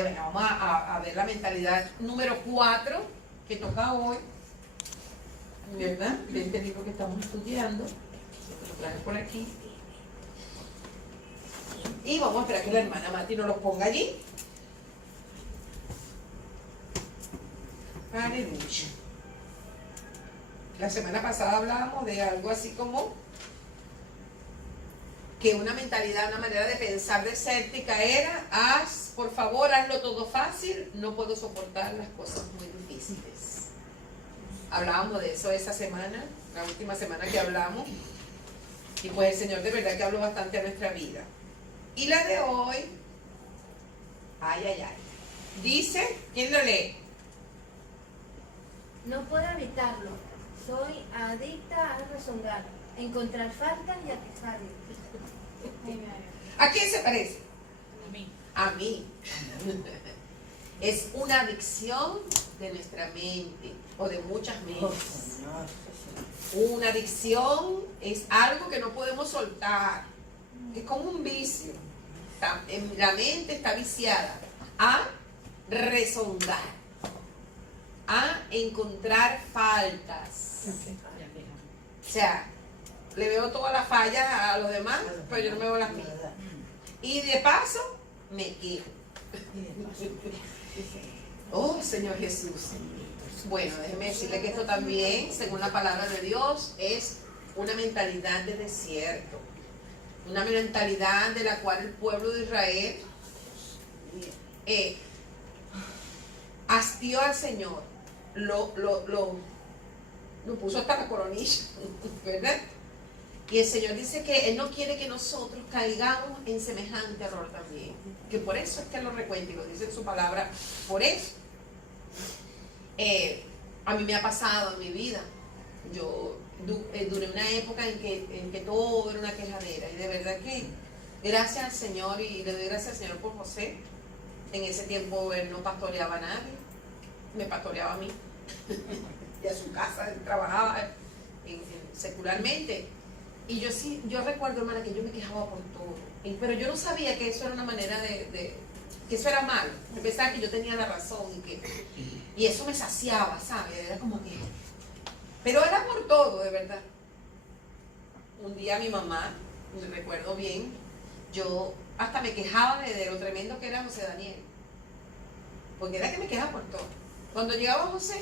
Bueno, vamos a ver la mentalidad número 4 que toca hoy, ¿verdad? De este libro que estamos estudiando. Lo traje por aquí. Y vamos a esperar que la hermana Mati nos lo ponga allí. Aleluya. La semana pasada hablábamos de algo así como que una mentalidad, una manera de pensar desértica era: por favor, hazlo todo fácil, no puedo soportar las cosas muy difíciles. Hablábamos de eso esa semana, la última semana que hablamos, y pues el Señor de verdad que habló bastante a nuestra vida. Y la de hoy, dice, ¿quién lo lee? No puedo evitarlo. Soy adicta a rezongar, encontrar faltas y a quejarme. ¿A quién se parece? A mí. A mí. Es una adicción de nuestra mente o de muchas mentes. Una adicción es algo que no podemos soltar. Es como un vicio. La mente está viciada a rezongar, a encontrar faltas. O sea, le veo todas las fallas a los demás, pero yo no me veo las mías. Y de paso, me quejo. Oh, Señor Jesús. Bueno, déjeme decirle que esto también, según la palabra de Dios, es una mentalidad de desierto. Una mentalidad de la cual el pueblo de Israel hastió al Señor. Lo puso hasta la coronilla, ¿verdad? Y el Señor dice que Él no quiere que nosotros caigamos en semejante error también. Que por eso es que Él lo recuenta y lo dice en su palabra. Por eso. A mí me ha pasado en mi vida. Yo duré una época en que todo era una quejadera. Y de verdad que gracias al Señor, y le doy gracias al Señor por José. En ese tiempo Él no pastoreaba a nadie. Me pastoreaba a mí. Y a su casa, él trabajaba secularmente. Y yo recuerdo, hermana, que yo me quejaba por todo. Pero yo no sabía que eso era una manera que eso era malo. Yo pensaba que yo tenía la razón y eso me saciaba, ¿sabes? Era como que... Pero era por todo, de verdad. Un día mi mamá, me recuerdo bien, yo hasta me quejaba de lo tremendo que era José Daniel. Porque era que me quejaba por todo. Cuando llegaba José,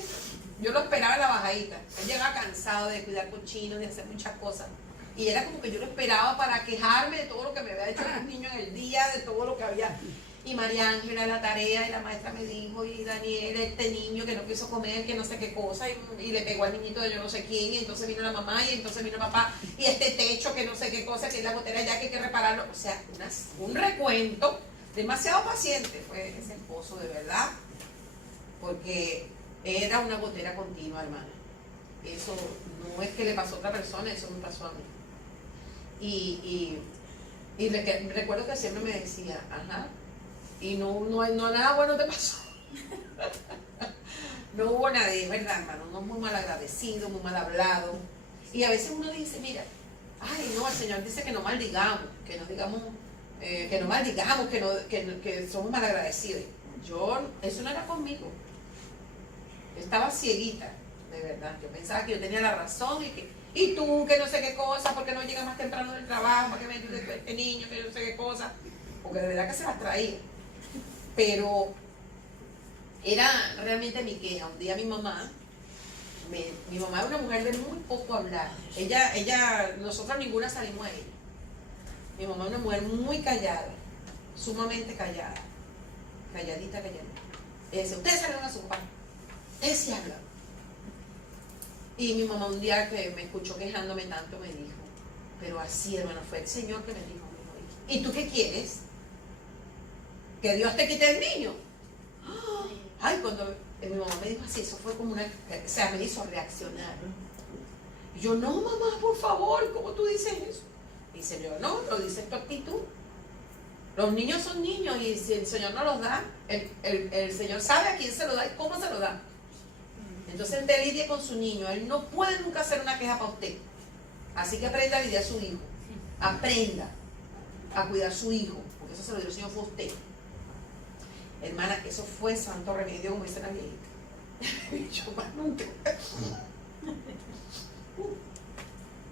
yo lo esperaba en la bajadita. Él llegaba cansado de cuidar cochinos, de hacer muchas cosas. Y era como que yo lo esperaba para quejarme de todo lo que me había hecho el niño en el día, de todo lo que había. Y María Ángela, la tarea, y la maestra me dijo, y Daniel, este niño que no quiso comer, que no sé qué cosa, y le pegó al niñito de yo no sé quién, y entonces vino la mamá, y entonces vino el papá, y este techo que no sé qué cosa, que es la gotera ya que hay que repararlo. O sea, un recuento demasiado paciente fue ese esposo, de verdad, porque era una gotera continua, hermana. Eso no es que le pasó a otra persona, eso me pasó a mí. Y recuerdo que siempre me decía, ajá, y no nada bueno te pasó. No hubo nadie, es verdad, hermano, uno es muy mal agradecido, muy mal hablado. Y a veces uno dice, mira, ay no, el Señor dice que no maldigamos, que no digamos, que no maldigamos, que somos mal agradecidos. Eso no era conmigo. Estaba cieguita, de verdad. Yo pensaba que yo tenía la razón y tú que no sé qué cosa, porque no llegas más temprano del trabajo, para que me ayudes con este niño, que yo no sé qué cosa, porque de verdad que se las traía. Pero era realmente mi queja. Un día mi mamá era una mujer de muy poco hablar. Nosotros ninguna salimos a ella. Mi mamá es una mujer muy callada, sumamente callada, calladita. Ella dice, ustedes salieron a su papá, ustedes sí hablan. Y mi mamá un día que me escuchó quejándome tanto me dijo, pero así, hermano, fue el Señor que me dijo, ¿y tú qué quieres? ¿Que Dios te quite el niño? Ay, cuando mi mamá me dijo así, eso fue como me hizo reaccionar. Y yo, no, mamá, por favor, ¿cómo tú dices eso? Y el Señor, no, lo dices tu actitud. Los niños son niños y si el Señor no los da, el Señor sabe a quién se lo da y cómo se lo da. Entonces usted lidie con su niño. Él no puede nunca hacer una queja para usted. Así que aprenda a lidiar a su hijo. Aprenda a cuidar a su hijo, porque eso se lo dio el Señor fue usted. Hermana, eso fue santo remedio, como dice la viejita. Yo más nunca.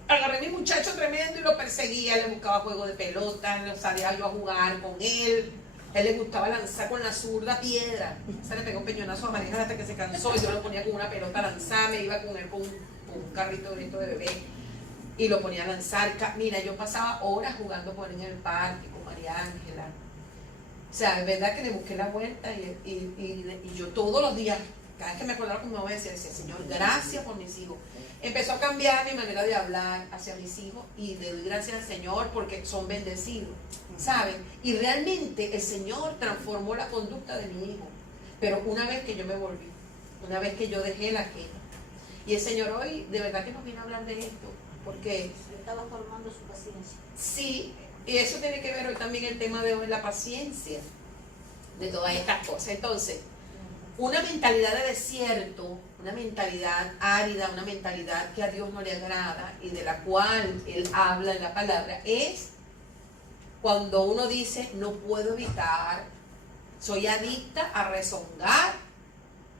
Agarré a mi muchacho tremendo y lo perseguía, le buscaba juego de pelota, salía yo a jugar con él. A él le gustaba lanzar con la zurda piedra. Se le pegó un peñonazo a María hasta que se cansó y yo lo ponía con una pelota a lanzar, me iba con él con un carrito de bebé y lo ponía a lanzar. Mira, yo pasaba horas jugando con él en el parque, con María Ángela. O sea, es verdad que le busqué la vuelta y yo todos los días, cada vez que me acordaba con mi mamá, decía, Señor, gracias por mis hijos. Empezó a cambiar mi manera de hablar hacia mis hijos y le doy gracias al Señor porque son bendecidos, ¿saben? Y realmente el Señor transformó la conducta de mi hijo, pero una vez que yo me volví, una vez que yo dejé la queja. Y el Señor hoy de verdad que nos viene a hablar de esto, porque estaba formando su paciencia. Sí, y eso tiene que ver hoy también el tema de hoy, la paciencia de todas estas cosas. Entonces, una mentalidad de desierto, una mentalidad árida, una mentalidad que a Dios no le agrada y de la cual Él habla en la palabra, es cuando uno dice, no puedo evitar, soy adicta a rezongar,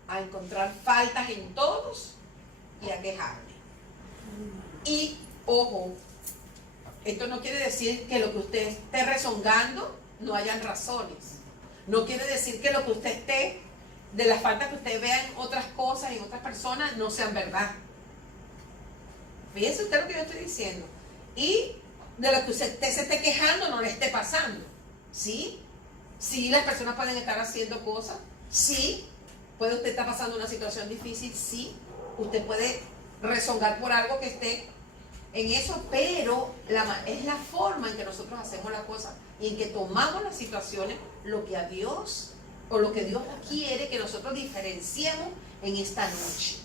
a encontrar faltas en todos y a quejarme. Y, ojo, esto no quiere decir que lo que usted esté rezongando no hayan razones. No quiere decir que lo que usted esté, de las faltas que usted vea en otras cosas, en otras personas, no sean verdad. Fíjese usted lo que yo estoy diciendo. Y de lo que usted se esté quejando no le esté pasando. ¿Sí? Sí, las personas pueden estar haciendo cosas. Sí, puede usted estar pasando una situación difícil. Sí, usted puede rezongar por algo que esté en eso, pero es la forma en que nosotros hacemos las cosas y en que tomamos las situaciones, lo que a Dios o lo que Dios quiere que nosotros diferenciemos en esta noche.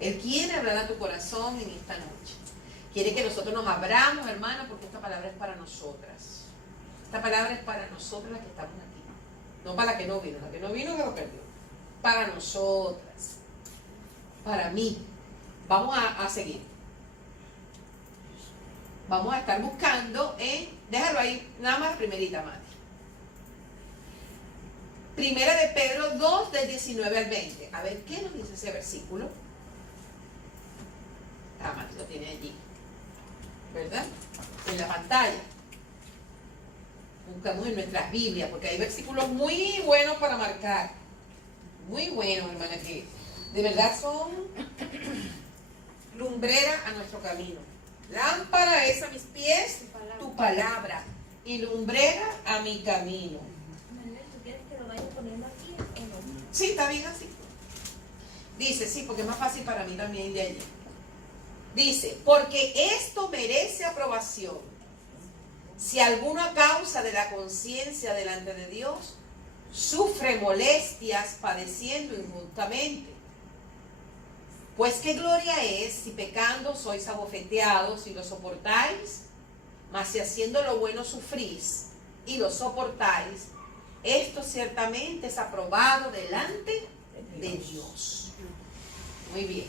Él quiere hablar a tu corazón en esta noche. Quiere que nosotros nos abramos, hermanos, porque esta palabra es para nosotras. Esta palabra es para nosotras las que estamos aquí. No para la que no vino. La que no vino que lo perdió. Para nosotras. Para mí. Vamos a seguir. Vamos a estar buscando déjalo ahí, nada más la primerita, Mati. Primera de Pedro 2, del 19 al 20. A ver, ¿qué nos dice ese versículo? Mati lo tiene allí, ¿verdad? En la pantalla. Buscamos en nuestras Biblias, porque hay versículos muy buenos para marcar. Muy buenos, hermana, que de verdad son lumbrera a nuestro camino. Lámpara es a mis pies tu palabra y lumbrera a mi camino. Manuel, ¿tú quieres que lo vaya poniendo aquí o no? Sí, está bien así. Dice, sí, porque es más fácil para mí también de allí. Dice, porque esto merece aprobación. Si alguno a causa de la conciencia delante de Dios sufre molestias padeciendo injustamente. Pues qué gloria es si pecando sois abofeteados y lo soportáis, mas si haciendo lo bueno sufrís y lo soportáis, esto ciertamente es aprobado delante de Dios. Muy bien.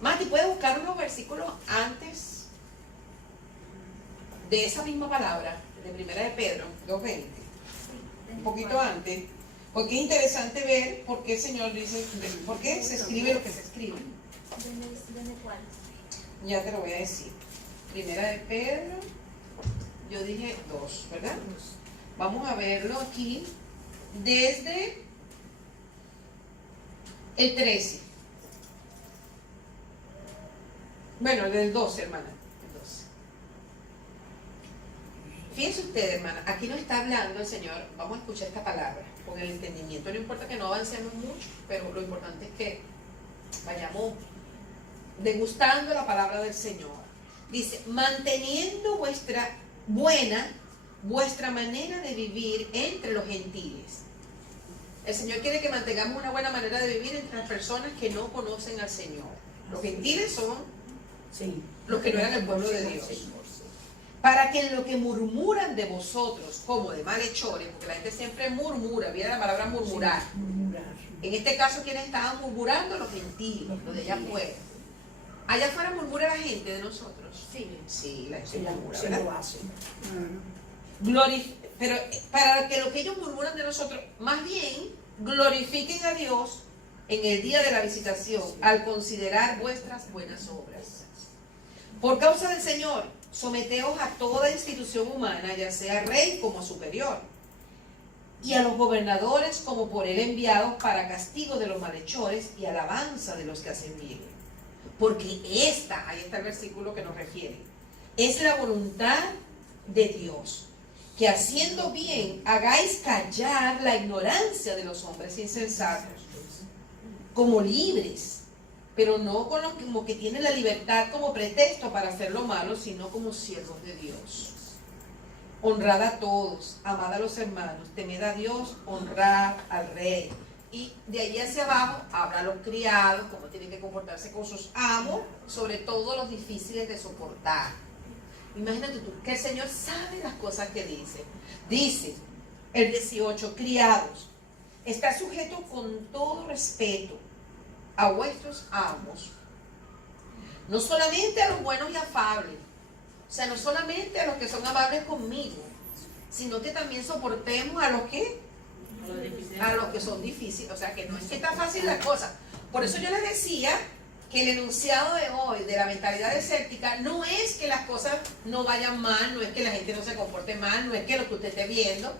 Mati, ¿puedes buscar unos versículos antes de esa misma palabra, de Primera de Pedro 2:20? Un poquito antes. Porque es interesante ver por qué el Señor dice, por qué se escribe lo que se escribe. ¿Desde cuál? Ya te lo voy a decir. Primera de Pedro, yo dije 2, ¿verdad? Vamos a verlo aquí desde el 13. Bueno, del 12, hermana. El 12. Fíjense ustedes, hermana, aquí nos está hablando el Señor. Vamos a escuchar esta palabra con el entendimiento. No importa que no avancemos mucho, pero lo importante es que vayamos degustando la palabra del Señor. Dice, manteniendo vuestra manera de vivir entre los gentiles. El Señor quiere que mantengamos una buena manera de vivir entre las personas que no conocen al Señor. Los gentiles son los que no eran el pueblo de Dios. Para que en lo que murmuran de vosotros como de malhechores, porque la gente siempre murmura, viene la palabra murmurar. En este caso, ¿quiénes estaban murmurando? Los gentiles, los de allá afuera. Allá afuera murmura la gente de nosotros. Sí, la gente murmura, ¿verdad? pero para que lo que ellos murmuran de nosotros, más bien glorifiquen a Dios en el día de la visitación, al considerar vuestras buenas obras. Por causa del Señor, someteos a toda institución humana, ya sea rey como superior, y a los gobernadores como por él enviados para castigo de los malhechores y alabanza de los que hacen bien. Porque esta, ahí está el versículo que nos refiere, es la voluntad de Dios, que haciendo bien hagáis callar la ignorancia de los hombres insensatos, como libres, pero no como que tienen la libertad como pretexto para hacer lo malo, sino como siervos de Dios. Honrad a todos, amad a los hermanos, temed a Dios, honrad al rey. Y de ahí hacia abajo habla a los criados, cómo tienen que comportarse con sus amos, sobre todo los difíciles de soportar. Imagínate tú, que el Señor sabe las cosas que dice. Dice el 18, criados, está sujeto con todo respeto a vuestros amos, no solamente a los buenos y afables, o sea, no solamente a los que son amables conmigo, sino que también soportemos a los que son difíciles. O sea, que no es que está fácil la cosa. Por eso yo les decía que el enunciado de hoy de la mentalidad desértica no es que las cosas no vayan mal, no es que la gente no se comporte mal, no es que lo que usted esté viendo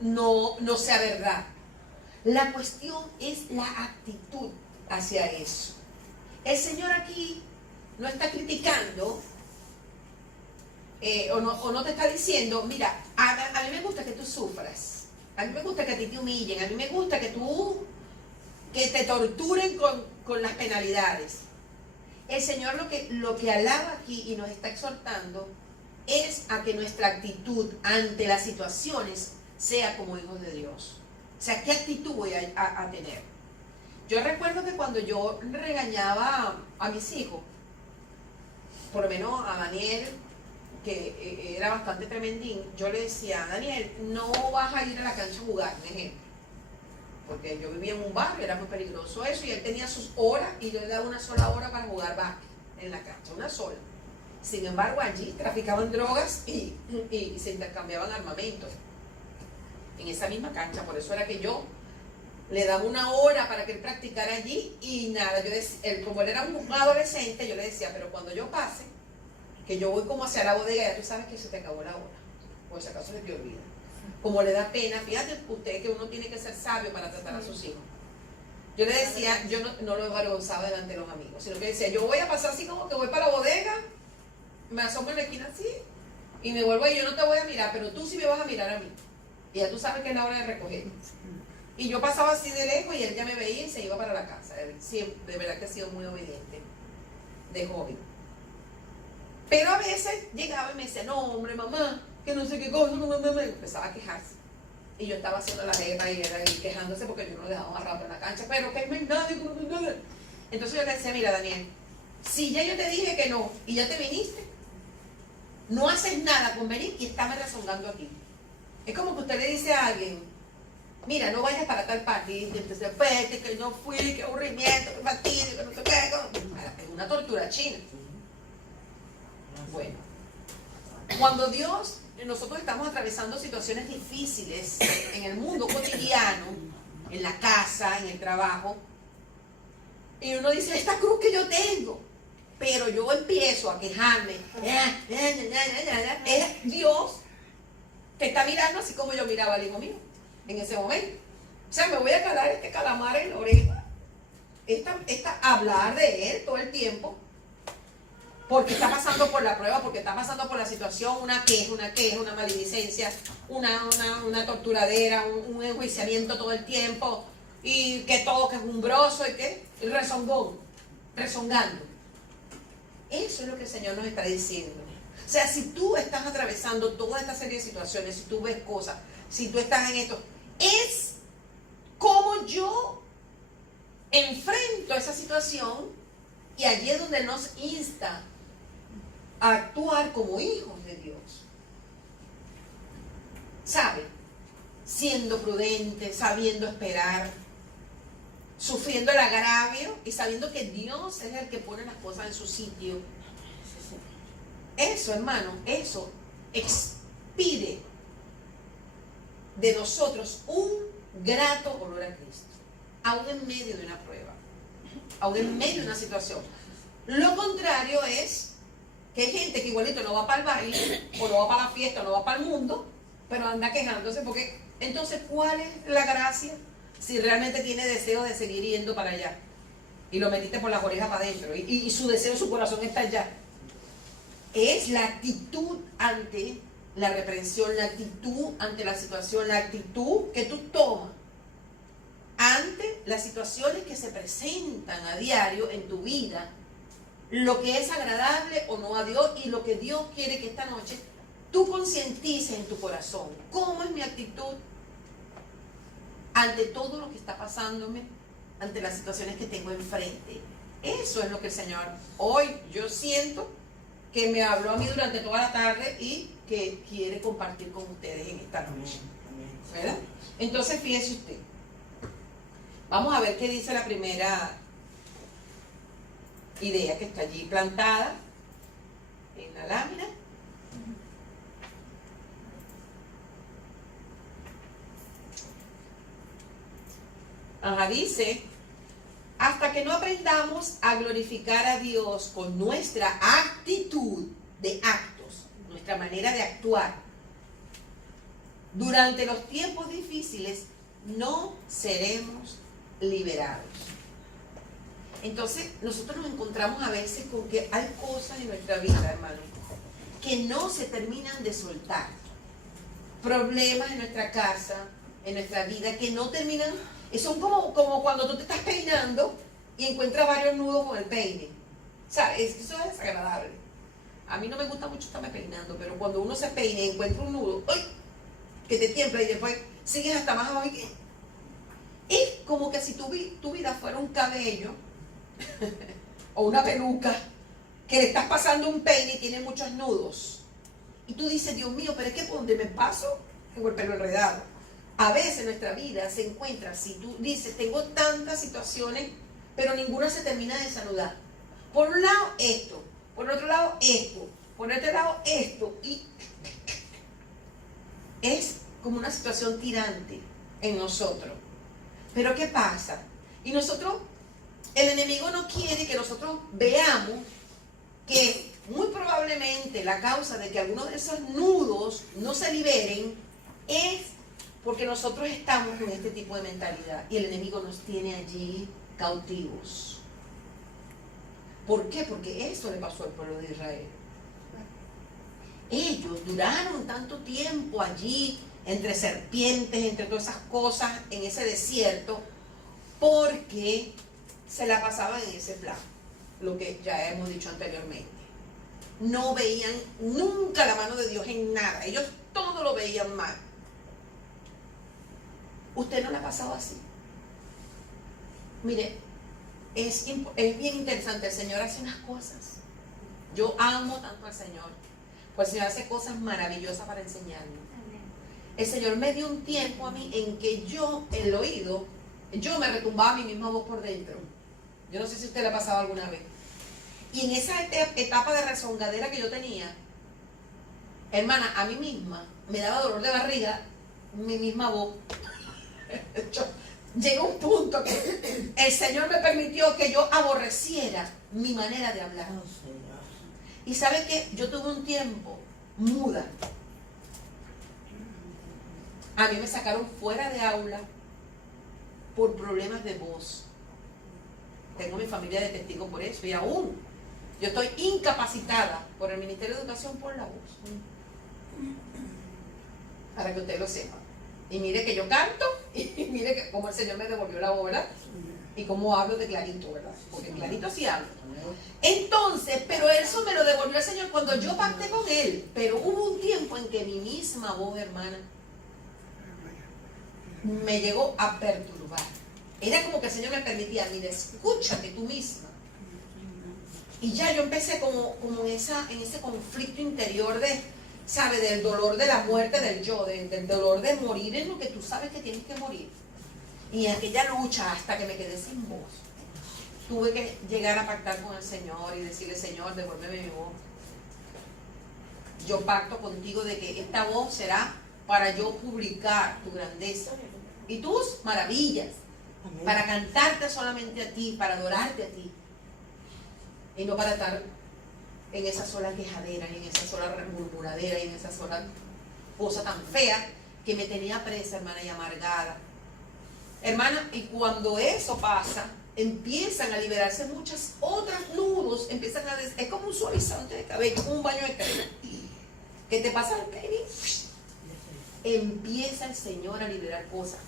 no sea verdad. La cuestión es la actitud hacia eso. El Señor aquí no está criticando o no te está diciendo, mira, a mí me gusta que tú sufras, a mí me gusta que a ti te humillen, a mí me gusta que te torturen con las penalidades. El Señor lo que alaba aquí y nos está exhortando es a que nuestra actitud ante las situaciones sea como hijos de Dios. O sea, ¿qué actitud voy a tener? Yo recuerdo que cuando yo regañaba a mis hijos, por lo menos a Daniel, que era bastante tremendín, yo le decía, Daniel, no vas a ir a la cancha a jugar, por ejemplo. Porque yo vivía en un barrio, era muy peligroso eso, y él tenía sus horas, y yo le daba una sola hora para jugar básquet en la cancha, una sola. Sin embargo, allí traficaban drogas y se intercambiaban armamentos en esa misma cancha. Por eso era que yo le daba una hora para que él practicara allí, y nada, como él era un adolescente, yo le decía, pero cuando yo pase, que yo voy como hacia la bodega, ya tú sabes que se te acabó la hora, por si acaso se te olvida. Como le da pena, fíjate usted que uno tiene que ser sabio para tratar a sus hijos. Yo le decía, yo no lo avergonzaba delante de los amigos, sino que decía, yo voy a pasar así como que voy para la bodega, me asomo en la esquina así, y me vuelvo y yo no te voy a mirar, pero tú sí me vas a mirar a mí. Y ya tú sabes que es la hora de recoger. Y yo pasaba así de lejos y él ya me veía y se iba para la casa. Él siempre, de verdad que ha sido muy obediente, de joven. Pero a veces llegaba y me decía, no hombre mamá, que no sé qué cosa, me empezaba a quejarse. Y yo estaba haciendo la jeta y era ahí quejándose porque yo no lo dejaba más rato en la cancha, pero que no hay nadie, Entonces yo le decía, mira Daniel, si ya yo te dije que no y ya te viniste, no haces nada con venir y estarme rezongando aquí. Es como que usted le dice a alguien, mira, no vayas para tal partido, entonces vete, que no fui, que aburrimiento, que fastidio, que no sé qué. Es una tortura china. Bueno, cuando nosotros estamos atravesando situaciones difíciles en el mundo cotidiano, en la casa, en el trabajo, y uno dice, esta cruz que yo tengo, pero yo empiezo a quejarme, Dios te está mirando así como yo miraba al hijo mío en ese momento. O sea, me voy a calar este calamar en la oreja, hablar de él todo el tiempo, porque está pasando por la prueba, porque está pasando por la situación, una queja, una maledicencia, una torturadera, un enjuiciamiento todo el tiempo, y que todo quejumbroso, y que rezongando. Eso es lo que el Señor nos está diciendo. O sea, si tú estás atravesando toda esta serie de situaciones, si tú ves cosas, si tú estás en esto, es como yo enfrento esa situación, y allí es donde nos insta a actuar como hijos de Dios. ¿Sabe? Siendo prudente, sabiendo esperar, sufriendo el agravio y sabiendo que Dios es el que pone las cosas en su sitio. Eso, hermano, eso expide de nosotros un grato olor a Cristo, aún en medio de una prueba, aún en medio de una situación. Lo contrario es que hay gente que igualito no va para el baile, o no va para la fiesta, o no va para el mundo, pero anda quejándose porque, entonces, ¿cuál es la gracia si realmente tiene deseo de seguir yendo para allá? Y lo metiste por las orejas para adentro, y su deseo, su corazón está allá. Es la actitud ante la reprensión, la actitud ante la situación, la actitud que tú tomas ante las situaciones que se presentan a diario en tu vida, lo que es agradable o no a Dios, y lo que Dios quiere que esta noche tú concientices en tu corazón. ¿Cómo es mi actitud ante todo lo que está pasándome, ante las situaciones que tengo enfrente? Eso es lo que el Señor hoy, yo siento que me habló a mí durante toda la tarde y que quiere compartir con ustedes en esta noche, ¿verdad? Entonces, fíjese usted, vamos a ver qué dice la primera idea que está allí plantada en la lámina. Ajá, dice: hasta que no aprendamos a glorificar a Dios con nuestra actitud de actos, nuestra manera de actuar, durante los tiempos difíciles no seremos liberados. Entonces, nosotros nos encontramos a veces con que hay cosas en nuestra vida, hermano, que no se terminan de soltar. Problemas en nuestra casa, en nuestra vida, que no terminan. Son como cuando tú te estás peinando y encuentras varios nudos con el peine. ¿Sabes? Eso es desagradable. A mí no me gusta mucho estarme peinando, pero cuando uno se peina y encuentra un nudo, ¡ay!, que te tiembla, y después sigues hasta más abajo. Es como que si tu vida fuera un cabello o una peluca que le estás pasando un peine y tiene muchos nudos. Y tú dices: Dios mío, pero es que por donde me paso tengo el pelo enredado. A veces nuestra vida se encuentra así. Tú dices: tengo tantas situaciones, pero ninguna se termina de saludar. Por un lado esto, por otro lado esto, por otro lado esto, y es como una situación tirante en nosotros. Pero ¿qué pasa? Y nosotros, el enemigo no quiere que nosotros veamos que muy probablemente la causa de que algunos de esos nudos no se liberen es porque nosotros estamos en este tipo de mentalidad y el enemigo nos tiene allí cautivos. ¿Por qué? Porque eso le pasó al pueblo de Israel. Ellos duraron tanto tiempo allí, entre serpientes, entre todas esas cosas, en ese desierto, porque se la pasaban en ese plan, lo que ya hemos dicho anteriormente. No veían nunca la mano de Dios en nada, ellos todo lo veían mal. ¿Usted no le ha pasado así? Mire, es bien interesante. El Señor hace unas cosas. Yo amo tanto al Señor, pues el Señor hace cosas maravillosas para enseñarme. El Señor me dio un tiempo a mí en que yo, el oído, yo me retumbaba mi misma voz por dentro. Yo no sé si a usted le ha pasado alguna vez. Y en esa etapa de rezongadera que yo tenía, hermana, a mí misma me daba dolor de barriga mi misma voz. Llegó un punto que el Señor me permitió que yo aborreciera mi manera de hablar. Y sabe que yo tuve un tiempo muda. A mí me sacaron fuera de aula por problemas de voz. Tengo mi familia de testigos por eso, y aún yo estoy incapacitada por el Ministerio de Educación por la voz. Para que usted lo sepa. Y mire que yo canto, y mire que como el Señor me devolvió la voz, ¿verdad? Y cómo hablo de clarito, ¿verdad? Porque clarito sí hablo. Entonces, pero eso me lo devolvió el Señor cuando yo pacté con Él. Pero hubo un tiempo en que mi misma voz, hermana, me llegó a perturbar. Era como que el Señor me permitía: mira, escúchate tú misma. Y ya yo empecé como en ese conflicto interior de, ¿sabe? Del dolor de la muerte del yo, del dolor de morir en lo que tú sabes que tienes que morir. Y aquella lucha hasta que me quedé sin voz. Tuve que llegar a pactar con el Señor y decirle: Señor, devuélveme mi voz. Yo pacto contigo de que esta voz será para yo publicar tu grandeza y tus maravillas, Amén. para cantarte solamente a ti, para adorarte a ti, y no para estar en esa sola quejadera, en esa sola murmuradera, y en esa sola cosa tan fea que me tenía presa, hermana, y amargada. Hermana, y cuando eso pasa, empiezan a liberarse muchas otras nudos, es como un suavizante de cabello, como un baño de crema, que te pasa el pelo, empieza el Señor a liberar cosas.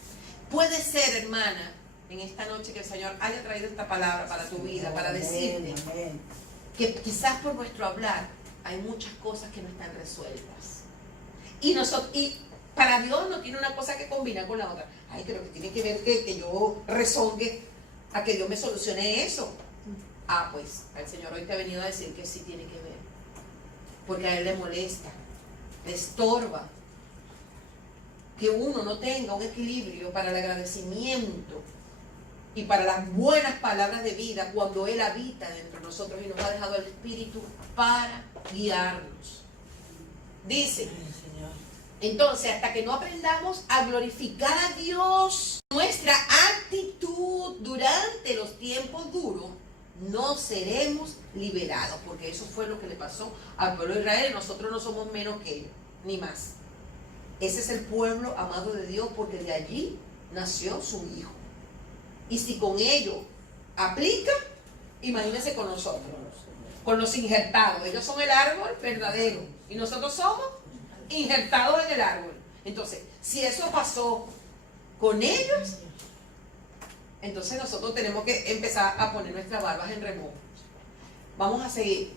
Puede ser, hermana, en esta noche que el Señor haya traído esta palabra para tu vida, para decirte Amén. que quizás por nuestro hablar hay muchas cosas que no están resueltas. Y para Dios no tiene una cosa que combinar con la otra. Ay, creo que tiene que ver que yo rezongue a que Dios me solucione eso. Ah, pues el Señor hoy te ha venido a decir que sí tiene que ver. Porque a Él le molesta, le estorba que uno no tenga un equilibrio para el agradecimiento y para las buenas palabras de vida cuando Él habita dentro de nosotros y nos ha dejado el Espíritu para guiarnos. Dice, Señor. entonces, hasta que no aprendamos a glorificar a Dios, nuestra actitud durante los tiempos duros, no seremos liberados, porque eso fue lo que le pasó al pueblo de Israel. Nosotros no somos menos que ellos, ni más. Ese es el pueblo amado de Dios, porque de allí nació su Hijo. Y si con ello aplica, imagínense con nosotros, con los injertados. Ellos son el árbol verdadero y nosotros somos injertados en el árbol. Entonces, si eso pasó con ellos, entonces nosotros tenemos que empezar a poner nuestras barbas en remojo. Vamos a seguir.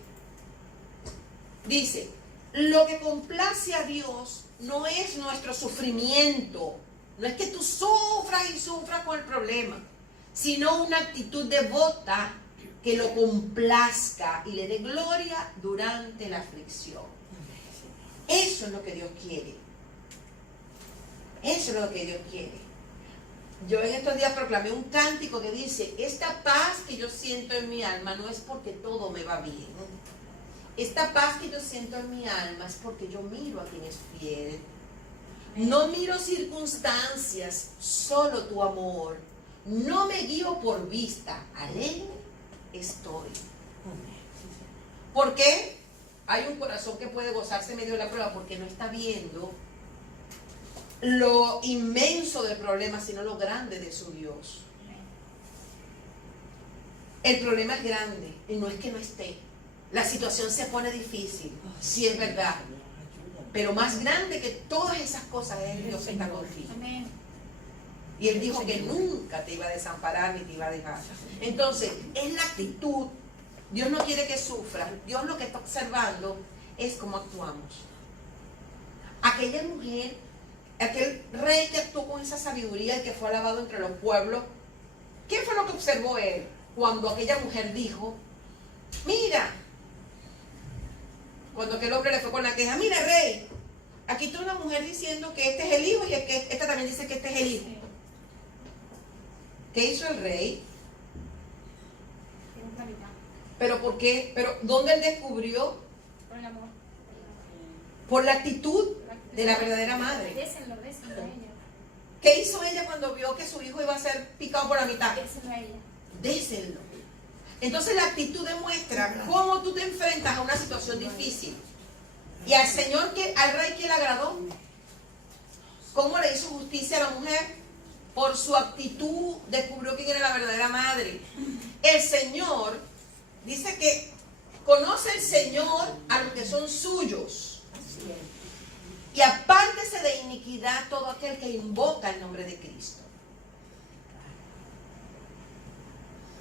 Dice, lo que complace a Dios no es nuestro sufrimiento, no es que tú sufras y sufras con el problema, sino una actitud devota que lo complazca y le dé gloria durante la aflicción. Eso es lo que Dios quiere. Eso es lo que Dios quiere. Yo en estos días proclamé un cántico que dice, esta paz que yo siento en mi alma no es porque todo me va bien. Esta paz que yo siento en mi alma es porque yo miro a quien es fiel. No miro circunstancias, solo tu amor. No me guío por vista, alegre estoy. ¿Por qué? Hay un corazón que puede gozarse en medio de la prueba porque no está viendo lo inmenso del problema, sino lo grande de su Dios. El problema es grande y no es que no esté. La situación se pone difícil, sí es verdad, pero más grande que todas esas cosas es Dios que está contigo. Amén. Y Él dijo que nunca te iba a desamparar ni te iba a dejar. Entonces, es la actitud. Dios no quiere que sufras. Dios lo que está observando es cómo actuamos. Aquella mujer, aquel rey que actuó con esa sabiduría y que fue alabado entre los pueblos, ¿qué fue lo que observó él cuando aquella mujer dijo, mira, cuando aquel hombre le fue con la queja, mira rey, aquí está una mujer diciendo que este es el hijo y esta también dice que este es el hijo? ¿Qué hizo el rey? Tiene claridad. ¿Pero por qué? ¿Pero dónde él descubrió? Por el amor. Por la actitud de la verdadera madre. Déselo a ella. ¿Qué hizo ella cuando vio que su hijo iba a ser picado por la mitad? Déselo a ella. Déselo. Entonces la actitud demuestra cómo tú te enfrentas a una situación difícil. Y al Señor, al rey que le agradó, ¿cómo le hizo justicia a la mujer? Por su actitud descubrió quién era la verdadera madre. El Señor dice que conoce el Señor a los que son suyos. Y apártese de iniquidad todo aquel que invoca el nombre de Cristo.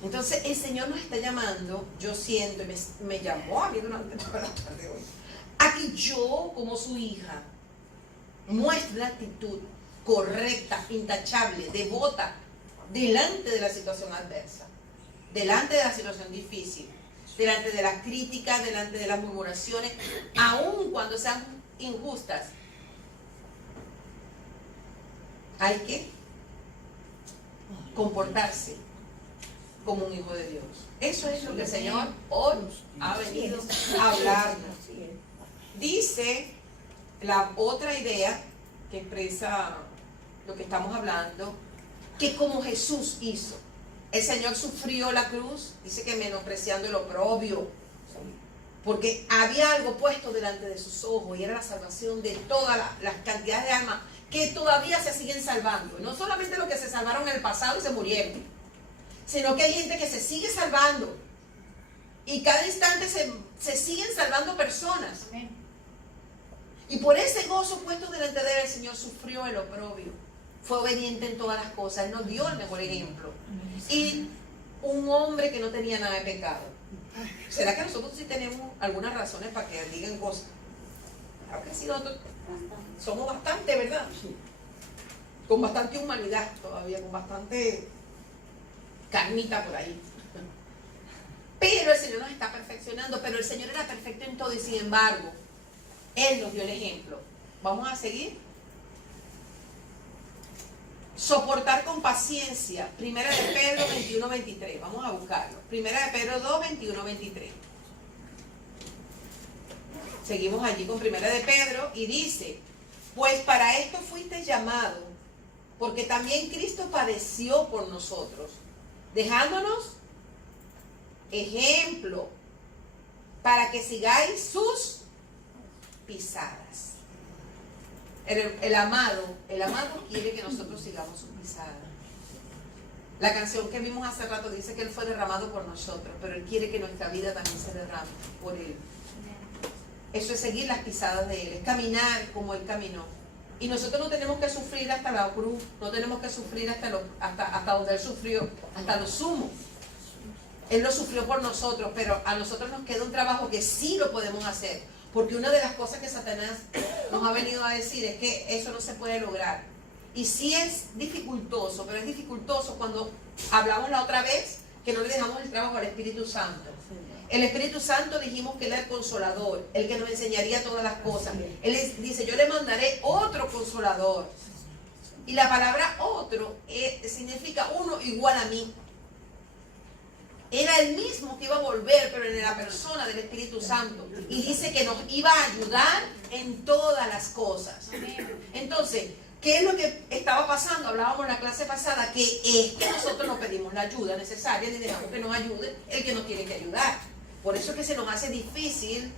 Entonces el Señor nos está llamando, yo siento, me llamó a mí durante toda la tarde hoy, a que yo como su hija muestre la actitud correcta, intachable, devota, delante de la situación adversa, delante de la situación difícil, delante de las críticas, delante de las murmuraciones, aun cuando sean injustas. Hay que comportarse como un hijo de Dios. Eso es lo que el Señor hoy ha venido a hablarnos. Dice la otra idea que expresa lo que estamos hablando, que como Jesús hizo, el Señor sufrió la cruz, dice que menospreciando el oprobio, porque había algo puesto delante de sus ojos y era la salvación de todas las cantidades de almas que todavía se siguen salvando. No solamente los que se salvaron en el pasado y se murieron, sino que hay gente que se sigue salvando y cada instante se siguen salvando personas. Y por ese gozo puesto delante de él, el Señor sufrió el oprobio, fue obediente en todas las cosas, Él nos dio el mejor ejemplo. Y un hombre que no tenía nada de pecado. ¿Será que nosotros sí tenemos algunas razones para que digan cosas? Claro que sí, nosotros somos bastante, ¿verdad? Con bastante humanidad todavía, con bastante carnita por ahí. Pero el Señor nos está perfeccionando, pero el Señor era perfecto en todo y sin embargo, Él nos dio el ejemplo. Vamos a seguir. Soportar con paciencia. Primera de Pedro 21-23. Vamos a buscarlo. Primera de Pedro 2-21-23. Seguimos allí con Primera de Pedro y dice: pues para esto fuiste llamado, porque también Cristo padeció por nosotros, dejándonos ejemplo para que sigáis sus pisadas. El amado quiere que nosotros sigamos sus pisadas. La canción que vimos hace rato dice que Él fue derramado por nosotros, pero Él quiere que nuestra vida también se derrame por Él. Eso es seguir las pisadas de Él, es caminar como Él caminó. Y nosotros no tenemos que sufrir hasta la cruz, no tenemos que sufrir hasta donde Él sufrió, hasta lo sumo. Él lo sufrió por nosotros, pero a nosotros nos queda un trabajo que sí lo podemos hacer. Porque una de las cosas que Satanás nos ha venido a decir es que eso no se puede lograr. Y sí es dificultoso, pero es dificultoso cuando hablamos la otra vez que no le dejamos el trabajo al Espíritu Santo. El Espíritu Santo dijimos que Él era el consolador, el que nos enseñaría todas las cosas. Él dice: yo le mandaré otro consolador. Y la palabra otro significa uno igual a mí. Era el mismo que iba a volver, pero en la persona del Espíritu Santo. Y dice que nos iba a ayudar en todas las cosas. Entonces, ¿qué es lo que estaba pasando? Hablábamos en la clase pasada, que es que nosotros no pedimos la ayuda necesaria, ni dejamos que nos ayude el que nos tiene que ayudar. Por eso es que se nos hace difícil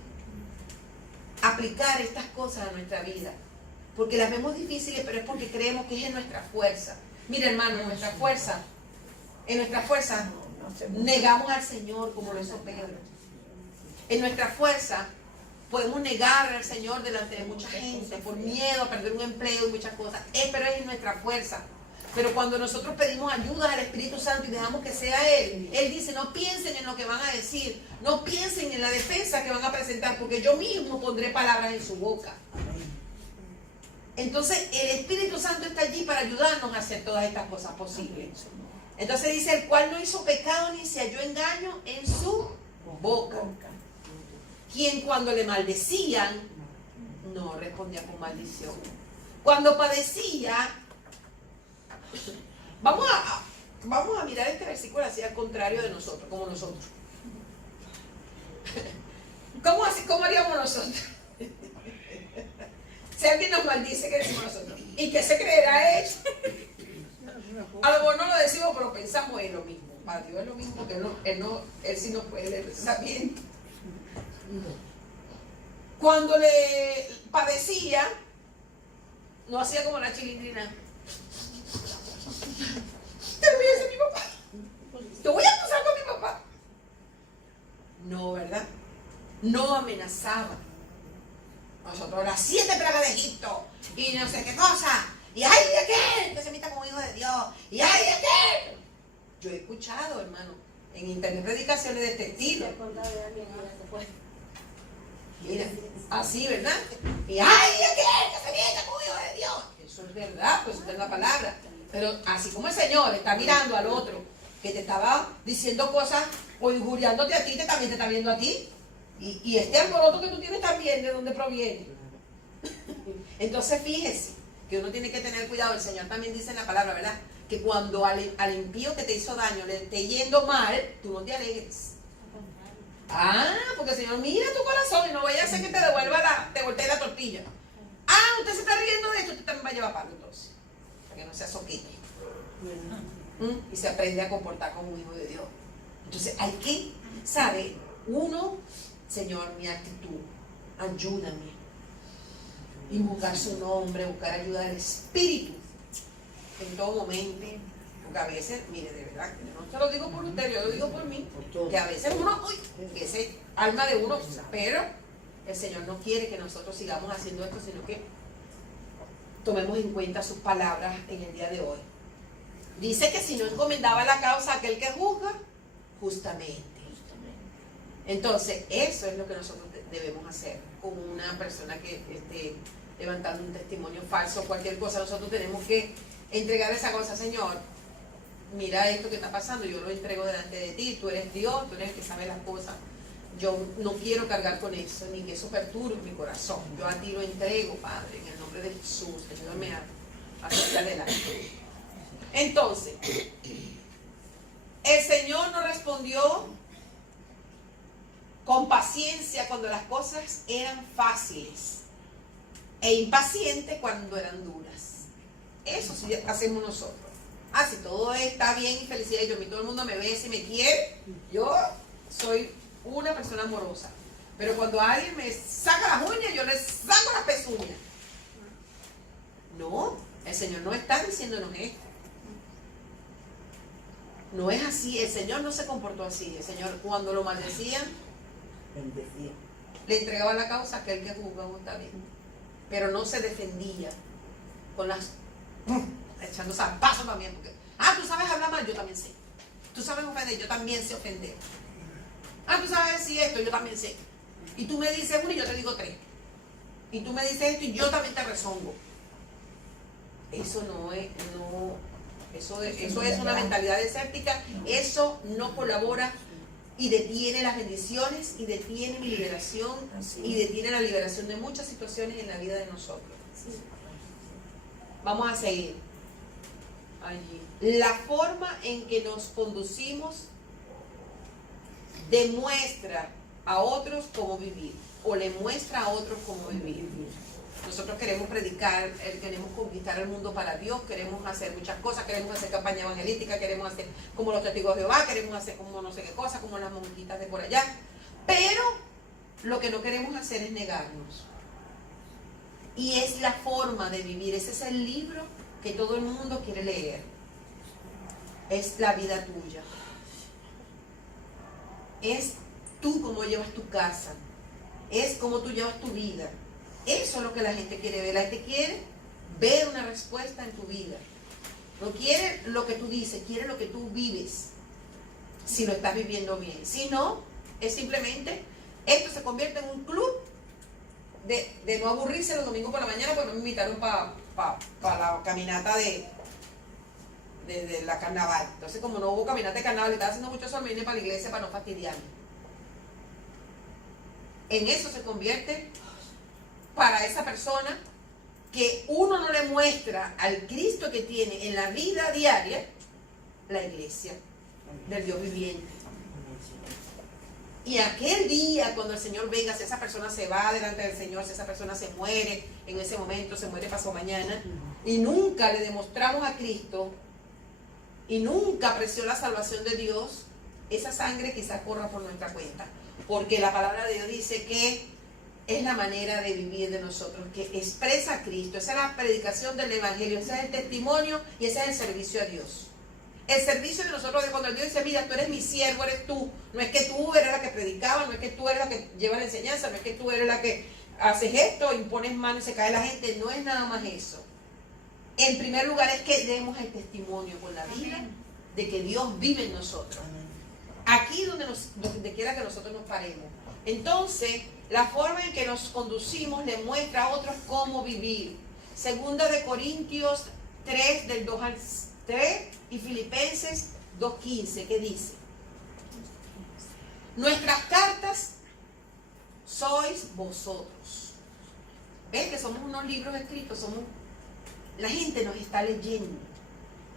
aplicar estas cosas a nuestra vida. Porque las vemos difíciles, pero es porque creemos que es en nuestra fuerza. Mira, hermano, en nuestra fuerza negamos al Señor como lo hizo Pedro. En nuestra fuerza podemos negar al Señor delante de mucha gente por miedo a perder un empleo y muchas cosas, pero es en nuestra fuerza. Pero cuando nosotros pedimos ayuda al Espíritu Santo y dejamos que sea Él, Él dice: no piensen en lo que van a decir, no piensen en la defensa que van a presentar, porque yo mismo pondré palabras en su boca. Entonces el Espíritu Santo está allí para ayudarnos a hacer todas estas cosas posibles. Entonces dice: el cual no hizo pecado ni se halló engaño en su boca, quien cuando le maldecían no respondía con maldición. Cuando padecía, vamos a mirar este versículo así al contrario de nosotros, como nosotros. ¿Cómo haríamos nosotros? Si alguien nos maldice, ¿qué decimos nosotros? ¿Y qué se creerá él? A lo mejor no lo decimos, pero pensamos en lo mismo. Para Dios es lo mismo, porque él sí nos puede leer sabiendo. Cuando le padecía, no hacía como la chilindrina. Te voy a hacer mi papá. Te voy a acusar con mi papá. No, ¿verdad? No amenazaba. Nosotros, las 7 plagas de Egipto, y no sé qué cosa, y ay de aquel que se meta como hijo de Dios, y ay de aquel. Yo he escuchado, hermano, en internet predicaciones de este estilo. Mira, así, ¿verdad? Y ay de aquel que se meta como hijo de Dios. Eso es verdad, pues esa es la palabra. Pero así como el Señor está mirando al otro que te estaba diciendo cosas o injuriándote a ti, también te está viendo a ti. Y este alboroto que tú tienes también, ¿de dónde proviene? Entonces fíjese que uno tiene que tener cuidado. El Señor también dice en la palabra, ¿verdad? Que cuando al impío que te hizo daño le esté yendo mal, tú no te alegres. Porque el Señor mira tu corazón y no vaya a hacer que te voltee la tortilla. Usted se está riendo de esto, usted también va no sea soquete. Y se aprende a comportar como un hijo de Dios. Entonces hay que, ¿sabe? Uno, Señor, mi actitud, ayúdame. Y buscar su nombre, buscar ayuda del Espíritu en todo momento. Porque a veces, mire, de verdad, yo no se lo digo por usted, yo lo digo por mí, que a veces uno, que ese alma de uno, pero el Señor no quiere que nosotros sigamos haciendo esto, sino que tomemos en cuenta sus palabras en el día de hoy. Dice que si no encomendaba la causa a aquel que juzga, justamente. Entonces, eso es lo que nosotros debemos hacer con una persona que esté levantando un testimonio falso, cualquier cosa. Nosotros tenemos que entregar esa cosa. Señor, mira esto que está pasando, yo lo entrego delante de ti, tú eres Dios, tú eres el que sabe las cosas. Yo no quiero cargar con eso, ni que eso perturbe mi corazón. Yo a ti lo entrego, Padre, en el nombre de Jesús. Ayúdame a seguir adelante. Entonces, el Señor nos respondió con paciencia cuando las cosas eran fáciles e impaciente cuando eran duras. Eso sí hacemos nosotros. Si todo está bien y felicidad y todo el mundo me ve y me quiere, yo soy una persona amorosa. Pero cuando alguien me saca las uñas, yo le saco las pezuñas. No, el Señor no está diciéndonos esto. No es así, el Señor no se comportó así. El Señor, cuando lo maldecían, bendecía, le entregaba la causa a aquel que juzga justamente, pero no se defendía con las echando zarpazos también, porque tú sabes hablar mal, yo también sé. Tú sabes ofender, yo también sé ofender. Tú sabes decir esto, yo también sé. Y tú me dices uno y yo te digo tres. Y tú me dices esto y yo también te rezongo. Eso no es, eso es una mentalidad desértica. Eso no colabora y detiene las bendiciones y detiene mi liberación y detiene la liberación de muchas situaciones en la vida de nosotros. Vamos a seguir allí. La forma en que nos conducimos demuestra a otros cómo vivir, o le muestra a otros cómo vivir. Nosotros queremos predicar, queremos conquistar el mundo para Dios, queremos hacer muchas cosas, queremos hacer campaña evangelística, queremos hacer como los testigos de Jehová, queremos hacer como no sé qué cosa, como las monjitas de por allá. Pero lo que no queremos hacer es negarnos. Y es la forma de vivir, ese es el libro que todo el mundo quiere leer. Es la vida tuya. Es tú cómo llevas tu casa. Es cómo tú llevas tu vida. Eso es lo que la gente quiere ver. La gente quiere ver una respuesta en tu vida. No quiere lo que tú dices, quiere lo que tú vives. Si lo estás viviendo bien. Si no, es simplemente, esto se convierte en un club de no aburrirse los domingos por la mañana, porque me invitaron para la caminata de la carnaval. Entonces, como no hubo caminata de carnaval y estaba haciendo mucho sol, me vine para la iglesia para no fastidiarme. En eso se convierte para esa persona que uno no le muestra al Cristo que tiene en la vida diaria, la iglesia del Dios viviente. Y aquel día cuando el Señor venga, si esa persona se va delante del Señor, si esa persona se muere en ese momento, se muere pasado mañana, y nunca le demostramos a Cristo y nunca apreció la salvación de Dios, esa sangre quizás corra por nuestra cuenta, porque la palabra de Dios dice que es la manera de vivir de nosotros, que expresa a Cristo. Esa es la predicación del Evangelio, ese es el testimonio y ese es el servicio a Dios. El servicio de nosotros, cuando Dios dice, mira, tú eres mi siervo, eres tú. No es que tú eres la que predicaba, no es que tú eres la que lleva la enseñanza, no es que tú eres la que haces esto, impones manos y se cae la gente. No es nada más eso. En primer lugar es que demos el testimonio con la vida de que Dios vive en nosotros. Aquí donde quiera que nosotros nos paremos. Entonces, la forma en que nos conducimos le muestra a otros cómo vivir. Segunda de Corintios 3, del 2 al 3 y Filipenses 2:15, ¿qué dice? Nuestras cartas sois vosotros. ¿Ven que somos unos libros escritos? La gente nos está leyendo.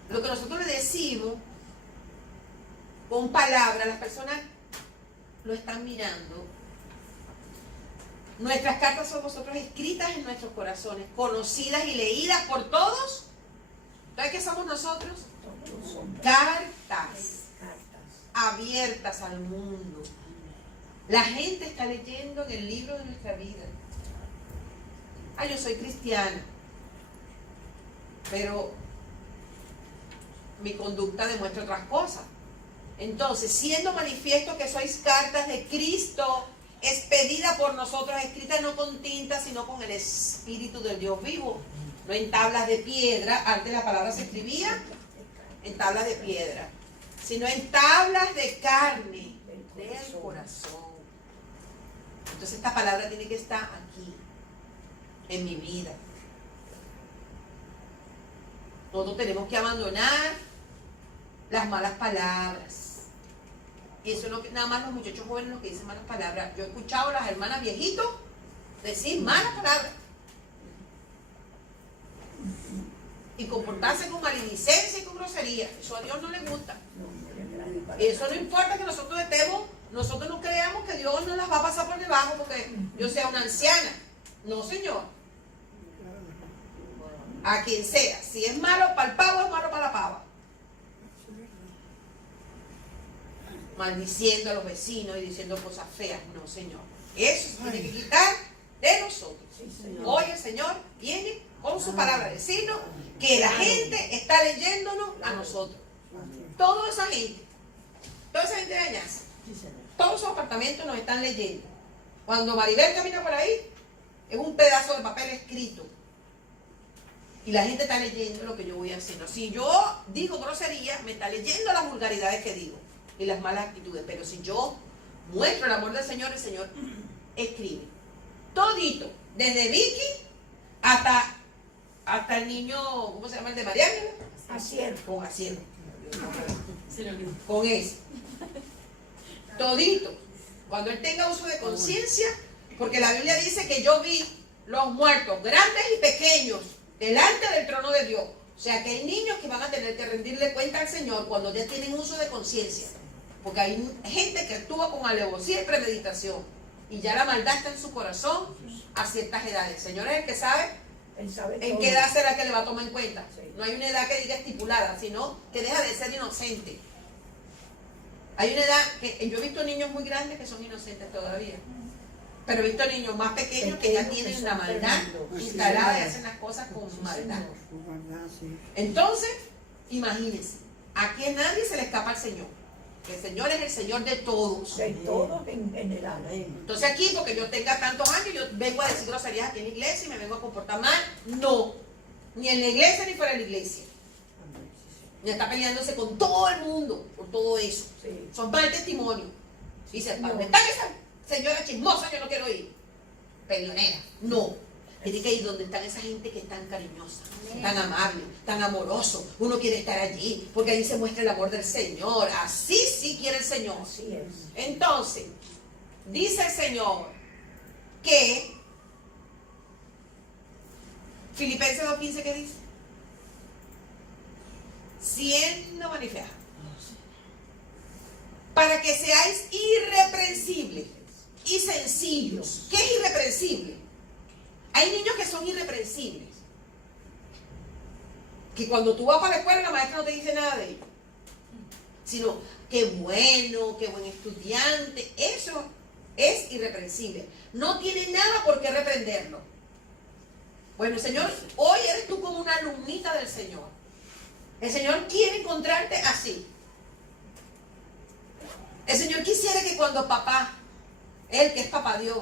Lo que nosotros le decimos con palabras, las personas lo están mirando. Nuestras cartas son vosotros escritas en nuestros corazones, conocidas y leídas por todos Entonces, ¿qué somos nosotros? Cartas abiertas al mundo. La gente está leyendo en el libro de nuestra vida. Yo soy cristiana, pero mi conducta demuestra otras cosas. Entonces, siendo manifiesto que sois cartas de Cristo, expedida por nosotros, escrita no con tinta, sino con el Espíritu del Dios vivo, no en tablas de piedra. Antes la palabra se escribía en tablas de piedra, sino en tablas de carne, del corazón. Entonces esta palabra tiene que estar aquí, en mi vida. Nosotros tenemos que abandonar las malas palabras. Y eso no nada más los muchachos jóvenes los que dicen malas palabras. Yo he escuchado a las hermanas viejitos decir malas palabras y comportarse con maledicencia y con grosería. Eso a Dios no le gusta. Y eso no importa que nosotros estemos, nosotros no creamos que Dios nos las va a pasar por debajo porque yo sea una anciana. No, señor. A quien sea. Si es malo para el pavo, es malo para la pava. Maldiciendo a los vecinos y diciendo cosas feas. No, señor. Eso se tiene que quitar de nosotros. Hoy el Señor viene con su palabra a decirnos que la gente está leyéndonos a nosotros. Toda esa gente de Añaza, todos esos apartamentos nos están leyendo. Cuando Maribel camina por ahí, es un pedazo de papel escrito. Y la gente está leyendo lo que yo voy haciendo. Si yo digo grosería, me está leyendo las vulgaridades que digo y las malas actitudes. Pero si yo muestro el amor del Señor, el Señor escribe. Todito, desde Vicky hasta el niño, ¿cómo se llama? El de Mariana. Aciel. Con Aciel. Con ese. Todito. Cuando él tenga uso de conciencia, porque la Biblia dice que yo vi los muertos, grandes y pequeños, delante del trono de Dios. O sea que hay niños que van a tener que rendirle cuenta al Señor cuando ya tienen uso de conciencia. Porque hay gente que actúa con alevosía y premeditación. Y ya la maldad está en su corazón a ciertas edades. El Señor es el que sabe en qué edad será que le va a tomar en cuenta. No hay una edad que diga estipulada, sino que deja de ser inocente. Hay una edad que yo he visto niños muy grandes que son inocentes todavía. Pero he visto niños más pequeños que ya tienen la maldad instalada y hacen las cosas con maldad. Entonces, imagínense, aquí a nadie se le escapa al Señor. El Señor es el Señor de todos. De todos en general. Entonces aquí, porque yo tenga tantos años, yo vengo a decir groserías aquí en la iglesia y me vengo a comportar mal. No. Ni en la iglesia ni fuera de la iglesia. Ni está peleándose con todo el mundo por todo eso. Sí. Son mal testimonio. Dice, ¿dónde está esa señora chismosa? Yo no quiero ir. Peleonera. No. Tiene que ir donde están esa gente que es tan cariñosa, tan amable, tan amoroso. Uno quiere estar allí porque allí se muestra el amor del Señor. Así sí quiere el Señor. Así es. Entonces, dice el Señor que Filipenses 2:15, ¿qué dice? Siendo manifiesto, para que seáis irreprensibles y sencillos. ¿Qué es irreprensible? Hay niños que son irreprensibles, que cuando tú vas para la escuela la maestra no te dice nada de ellos, sino qué bueno, qué buen estudiante. Eso es irreprensible, no tiene nada por qué reprenderlo. Bueno, Señor, hoy eres tú como una alumnita del Señor. El Señor quiere encontrarte así. El Señor quisiera que cuando papá, Él que es papá Dios,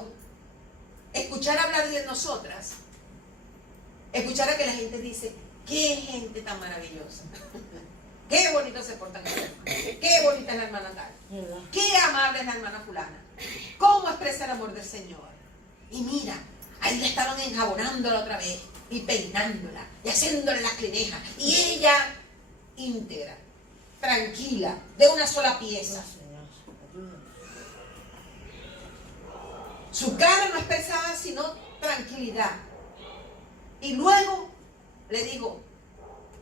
escuchara hablar de nosotras, escuchara que la gente dice, qué gente tan maravillosa, qué bonito se portan las hermanas, qué bonita es la hermana tal, qué amable es la hermana fulana, cómo expresa el amor del Señor. Y mira, ahí la estaban enjabonándola otra vez y peinándola y haciéndole las clinejas, y ella íntegra, tranquila, de una sola pieza. Su cara no expresaba sino tranquilidad. Y luego le digo,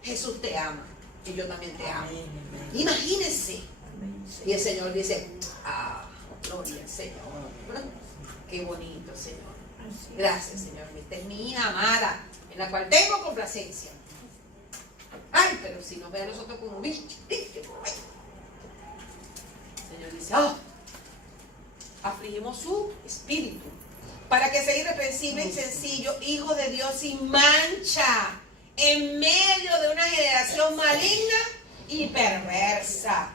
Jesús te ama y yo también te amo. Imagínense. Y el Señor dice, gloria al Señor. Qué bonito, Señor. Gracias, Señor. Esta es mi hija amada, en la cual tengo complacencia. Ay, pero si nos ve a nosotros como bichos. El Señor dice, oh, afligimos su espíritu, para que sea irreprensible y sencillo, hijo de Dios sin mancha, en medio de una generación maligna y perversa,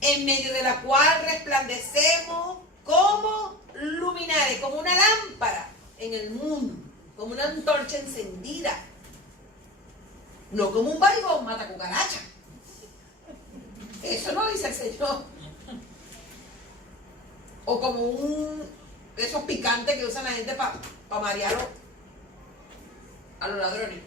en medio de la cual resplandecemos como luminares, como una lámpara en el mundo, como una antorcha encendida, no como un barrigón mata cucaracha. Eso no dice el Señor. O como esos picantes que usan la gente para marear a los ladrones.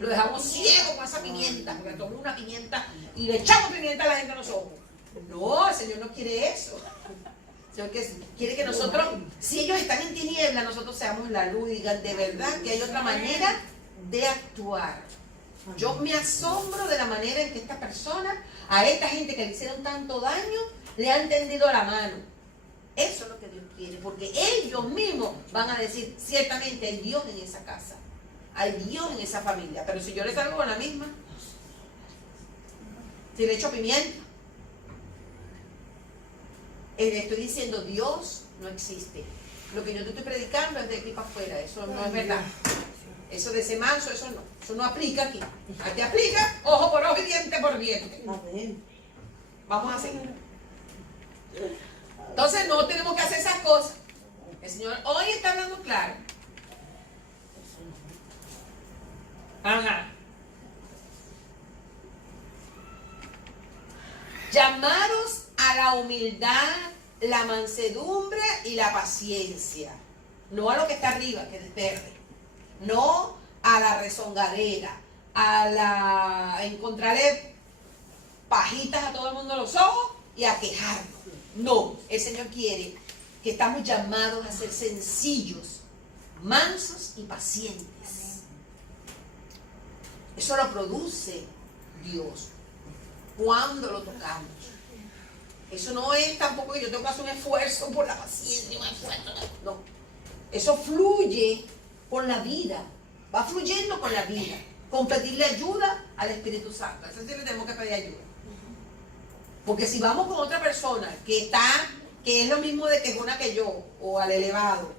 Lo dejamos ciego con esa pimienta, porque tomamos una pimienta y le echamos pimienta a la gente en los ojos. No, el Señor no quiere eso. El Señor quiere que nosotros, si ellos están en tinieblas, nosotros seamos la luz y digan de verdad que hay otra manera de actuar. Yo me asombro de la manera en que esta persona, a esta gente que le hicieron tanto daño, le han tendido la mano. Eso es lo que Dios quiere, porque ellos mismos van a decir, ciertamente hay Dios en esa casa, hay Dios en esa familia. Pero si yo le salgo con la misma, si le echo pimienta, le estoy diciendo Dios no existe. Lo que yo te estoy predicando es de aquí para afuera, eso no es verdad. Eso de ese manso, eso no aplica aquí. Aquí aplica ojo por ojo y diente por diente. Vamos a seguir. Entonces no tenemos que hacer esas cosas. El Señor hoy está hablando claro. Ajá. Llamados a la humildad, la mansedumbre y la paciencia. No a lo que está arriba, que es verde. No a la rezongadera, a encontrarle pajitas a todo el mundo en los ojos y a quejarnos. No, el Señor quiere que estamos llamados a ser sencillos, mansos y pacientes. Eso lo produce Dios cuando lo tocamos. Eso no es tampoco que yo tengo que hacer un esfuerzo por la paciencia, un esfuerzo, no. Eso fluye por la vida, va fluyendo con la vida, con pedirle ayuda al Espíritu Santo. A eso sí le tenemos que pedir ayuda. Porque si vamos con otra persona que es lo mismo de quejona que yo, o al elevado,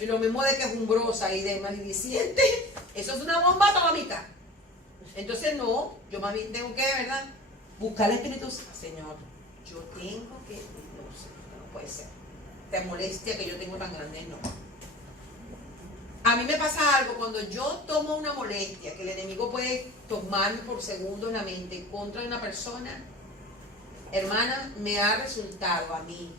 y lo mismo de quejumbrosa y de malidiciente, eso es una bomba atómica. Entonces no, yo más bien tengo que, ¿verdad?, buscar al Espíritu Santo. Señor, yo tengo que, no sé, no puede ser. Te molestia que yo tengo tan grande, no. A mí me pasa algo cuando yo tomo una molestia, que el enemigo puede tomar por segundos la mente contra una persona. Hermana, me ha resultado a mí,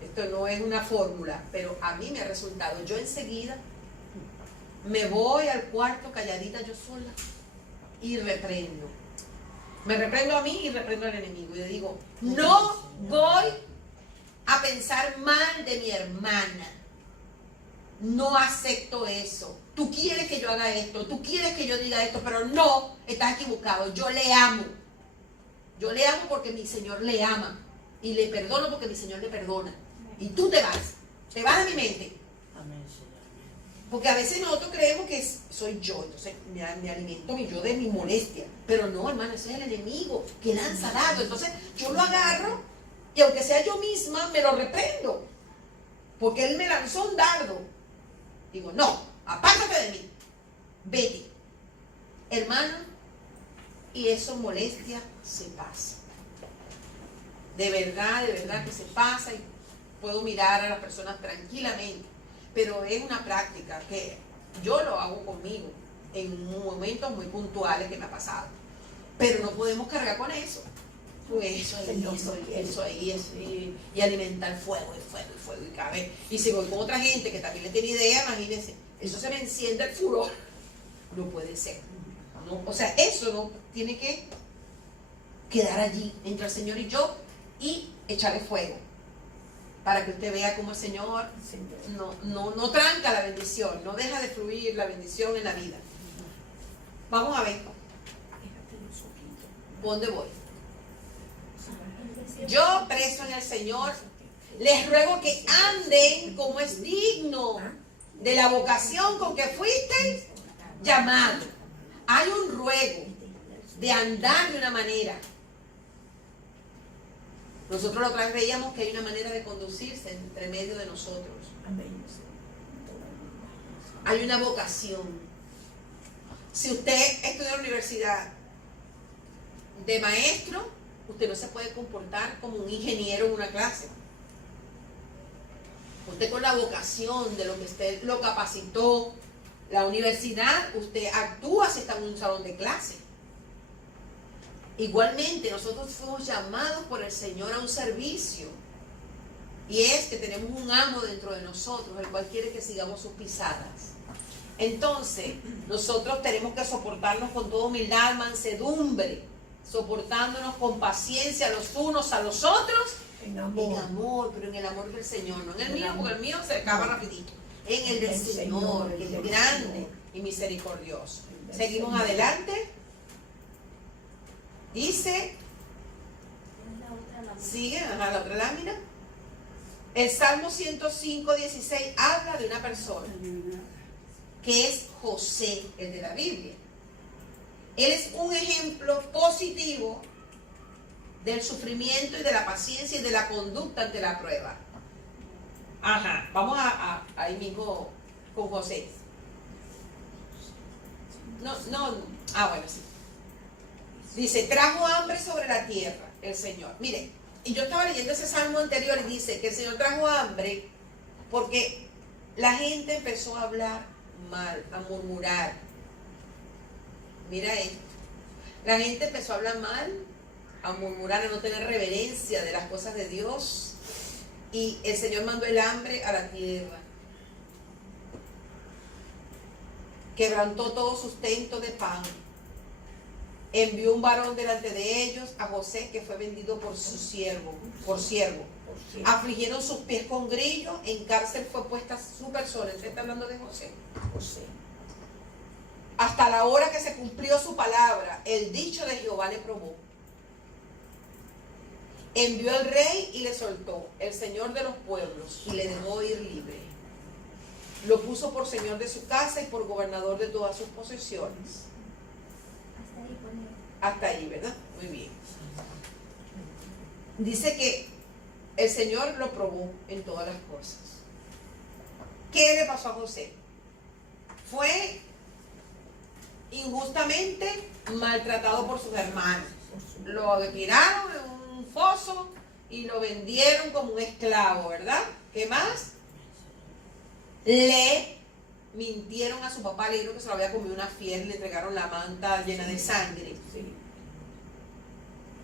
esto no es una fórmula, pero a mí me ha resultado, yo enseguida me voy al cuarto calladita yo sola y reprendo. Me reprendo a mí y reprendo al enemigo y le digo, no voy a pensar mal de mi hermana. No acepto eso. Tú quieres que yo haga esto, tú quieres que yo diga esto, pero no, estás equivocado. Yo le amo. Yo le amo porque mi Señor le ama. Y le perdono porque mi Señor le perdona. Y tú te vas de mi mente. Porque a veces nosotros creemos que soy yo, entonces me alimento yo de mi molestia. Pero no, hermano, ese es el enemigo que lanza dardos. Entonces yo lo agarro y aunque sea yo misma, me lo reprendo. Porque él me lanzó un dardo. Digo, no, apártate de mí. Vete. Hermano, y eso molestia se pasa. De verdad que se pasa y puedo mirar a las personas tranquilamente. Pero es una práctica que yo lo hago conmigo en momentos muy puntuales que me ha pasado. Pero no podemos cargar con eso. Pues eso ahí, y alimentar fuego, y cada vez. Y si voy con otra gente que también le tiene idea, imagínense, eso se me enciende el furor. No puede ser. No, o sea, eso no tiene que quedar allí entre el Señor y yo y echarle fuego. Para que usted vea cómo el Señor no tranca la bendición, no deja de fluir la bendición en la vida. Vamos a ver. ¿Dónde voy? Yo, preso en el Señor, les ruego que anden como es digno de la vocación con que fuisteis llamado, hay un ruego de andar de una manera. Nosotros la otra vez veíamos que hay una manera de conducirse entre medio de nosotros. Amén. Hay una vocación. Si usted estudia en la universidad de maestro, usted no se puede comportar como un ingeniero en una clase. Usted con la vocación de lo que usted lo capacitó, la universidad, usted actúa si está en un salón de clase. Igualmente, nosotros fuimos llamados por el Señor a un servicio. Y es que tenemos un amo dentro de nosotros, el cual quiere que sigamos sus pisadas. Entonces, nosotros tenemos que soportarnos con toda humildad, mansedumbre, soportándonos con paciencia los unos a los otros, En en amor. amor, pero en el amor del Señor, no en el En mío, amor. porque el mío se acaba rapidito. En el del El Señor, Señor, que el es del grande Señor. y misericordioso. El del Seguimos Señor. adelante. Dice, Es la otra lámina. sigue, ajá, la otra lámina. El Salmo 105, 16 habla de una persona que es José, el de la Biblia. Él es un ejemplo positivo del sufrimiento y de la paciencia y de la conducta ante la prueba. Ajá, vamos ahí mismo con José. No, bueno, sí. Dice, trajo hambre sobre la tierra el Señor. Mire, y yo estaba leyendo ese salmo anterior y dice que el Señor trajo hambre porque la gente empezó a hablar mal, a murmurar. Mira esto. La gente empezó a hablar mal, a murmurar, a no tener reverencia de las cosas de Dios. Y el Señor mandó el hambre a la tierra. Quebrantó todo sustento de pan. Envió un varón delante de ellos, a José, que fue vendido por siervo. Por cierto. Afligieron sus pies con grillo, en cárcel fue puesta su persona. ¿Usted está hablando de José? José. Hasta la hora que se cumplió su palabra, el dicho de Jehová le probó. Envió al rey y le soltó, el Señor de los pueblos, y le dejó ir libre. Lo puso por señor de su casa y por gobernador de todas sus posesiones. Hasta ahí ponía. Hasta ahí, ¿verdad? Muy bien. Dice que el Señor lo probó en todas las cosas. ¿Qué le pasó a José? Fue injustamente maltratado por sus hermanos. Lo tiraron en un foso y lo vendieron como un esclavo, ¿verdad? ¿Qué más? Le mintieron a su papá, le dijeron que se lo había comido una fiera, le entregaron la manta llena de sangre. Sí.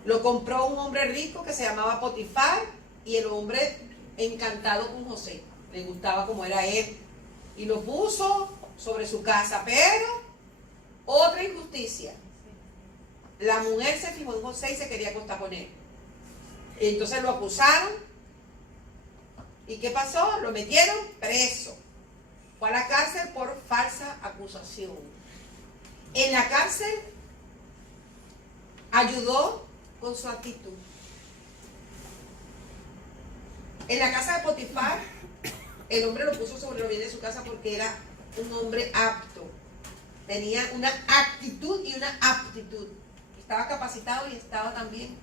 Lo compró un hombre rico que se llamaba Potifar y el hombre encantado con José, le gustaba como era él y lo puso sobre su casa, pero otra injusticia. La mujer se fijó en José y se quería acostar con él. Entonces lo acusaron. ¿Y qué pasó? Lo metieron preso. Fue a la cárcel por falsa acusación. En la cárcel ayudó con su actitud. En la casa de Potifar, el hombre lo puso sobre los bienes de su casa porque era un hombre apto. Tenía una actitud y una aptitud. Estaba capacitado y estaba también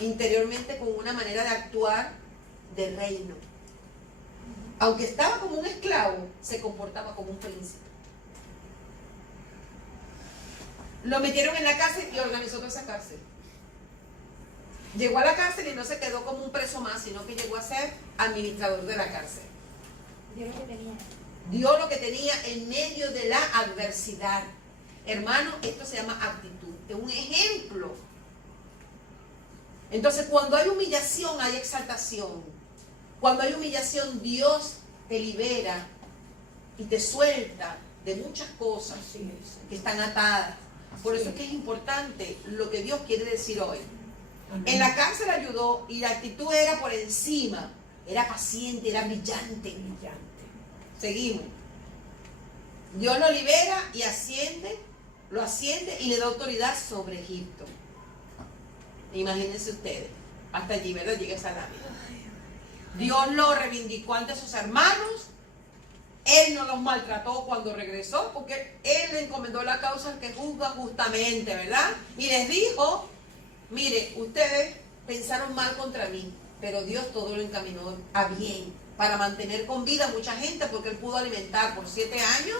interiormente con una manera de actuar de reino. Aunque estaba como un esclavo, se comportaba como un príncipe. Lo metieron en la cárcel y organizó toda esa cárcel. Llegó a la cárcel y no se quedó como un preso más, sino que llegó a ser administrador de la cárcel. Dios lo tenía. Dio lo que tenía en medio de la adversidad. Hermano, esto se llama actitud. Es un ejemplo. Entonces, cuando hay humillación, hay exaltación. Cuando hay humillación, Dios te libera y te suelta de muchas cosas Así es. que están atadas. Por eso es que es importante lo que Dios quiere decir hoy. Amén. En la cárcel ayudó y la actitud era por encima. Era paciente, era brillante. Brillante. Seguimos. Dios lo libera y lo asciende y le da autoridad sobre Egipto. Imagínense ustedes. Hasta allí, ¿verdad? Llega esa lámina. Dios lo reivindicó ante sus hermanos Él no los maltrató cuando regresó, porque Él le encomendó la causa al que juzga justamente, ¿verdad? Y les dijo, mire, ustedes pensaron mal contra mí, pero Dios todo lo encaminó a bien, para mantener con vida a mucha gente, porque Él pudo alimentar por 7 años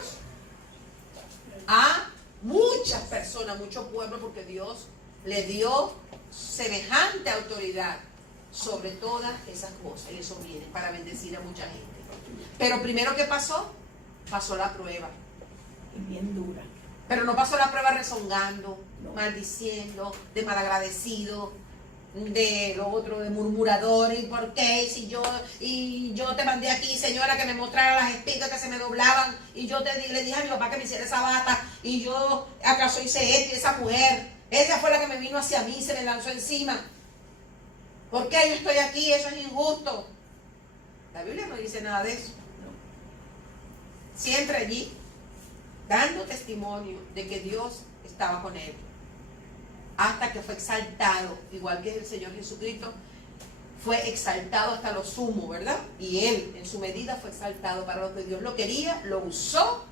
a muchas personas, mucho pueblo, porque Dios le dio semejante autoridad sobre todas esas cosas y esos bienes para bendecir a mucha gente. Pero primero, ¿qué pasó? Pasó la prueba. Y bien dura. Pero no pasó la prueba rezongando, No. maldiciendo, de malagradecido, de lo otro, de murmurador. ¿Y por qué? Y yo te mandé aquí, señora, que me mostrara las espigas que se me doblaban, y yo le dije a mi papá que me hiciera esa bata, y yo acaso hice esto, y esa mujer, ella fue la que me vino hacia mí, se me lanzó encima. ¿Por qué yo estoy aquí? Eso es injusto. La Biblia no dice nada de eso. Siempre allí, dando testimonio de que Dios estaba con él. Hasta que fue exaltado, igual que el Señor Jesucristo, fue exaltado hasta lo sumo, ¿verdad? Y él, en su medida, fue exaltado para lo que Dios lo quería, lo usó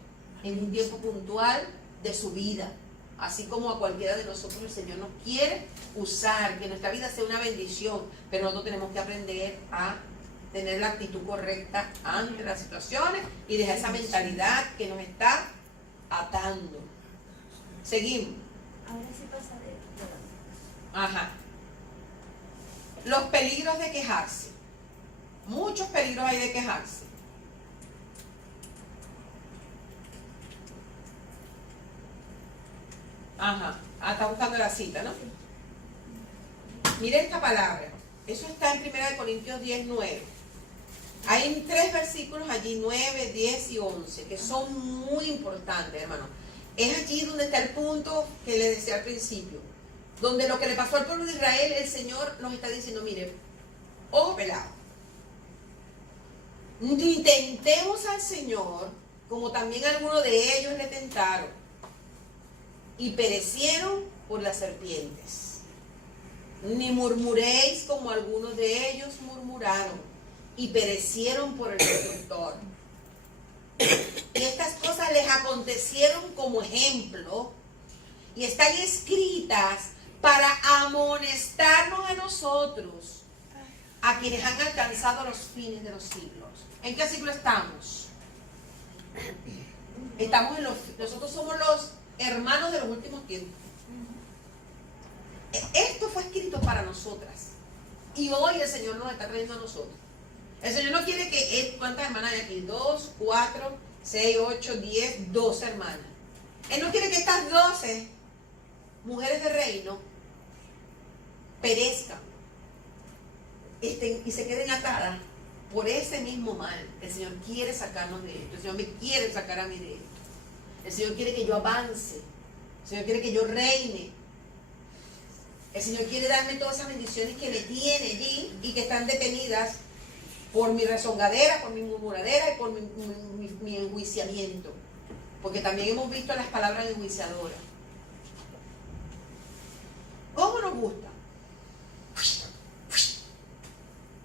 en un tiempo puntual de su vida. Así como a cualquiera de nosotros el Señor nos quiere usar, que nuestra vida sea una bendición, pero nosotros tenemos que aprender a tener la actitud correcta ante las situaciones y dejar esa mentalidad que nos está atando. Seguimos. Ahora sí pasa de... Ajá. Los peligros de quejarse. Muchos peligros hay de quejarse. Ajá. Ah, está buscando la cita, ¿no? Mire esta palabra. Eso está en 1 Corintios 10, 9. Hay 3 versículos allí, 9, 10 y 11, que son muy importantes, hermano. Es allí donde está el punto que le decía al principio. Donde lo que le pasó al pueblo de Israel, el Señor nos está diciendo, mire, ojo pelado. Ni tentemos al Señor, como también algunos de ellos le tentaron, y perecieron por las serpientes. Ni murmuréis como algunos de ellos murmuraron, y perecieron por el destructor. Y estas cosas les acontecieron como ejemplo, y están escritas para amonestarnos a nosotros, a quienes han alcanzado los fines de los siglos. ¿En qué siglo estamos? Nosotros somos los hermanos de los últimos tiempos. Esto fue escrito para nosotras, y hoy el Señor nos está trayendo a nosotros. El Señor no quiere que ¿cuántas hermanas hay aquí? 2, 4, 6, 8, 10, 12 hermanas. Él no quiere que estas 12 mujeres de reino perezcan y se queden atadas por ese mismo mal. El Señor quiere sacarnos de esto. El Señor me quiere sacar a mí de esto. El Señor quiere que yo avance. El Señor quiere que yo reine. El Señor quiere darme todas esas bendiciones que me tiene allí y que están detenidas por mi rezongadera, por mi murmuradera y por mi enjuiciamiento. Porque también hemos visto las palabras enjuiciadoras. ¿Cómo nos gusta?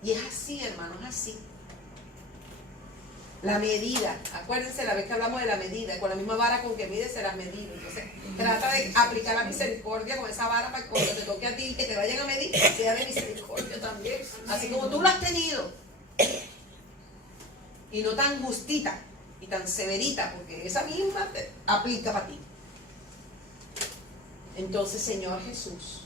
Y es así, hermano, es así. La medida, acuérdense la vez que hablamos de la medida, con la misma vara con que mide será medido. Entonces, trata de aplicar la misericordia con esa vara para que cuando te toque a ti que te vayan a medir, sea de misericordia también. Así como tú lo has tenido. Y no tan justita y tan severita, porque esa misma te aplica para ti. Entonces, Señor Jesús,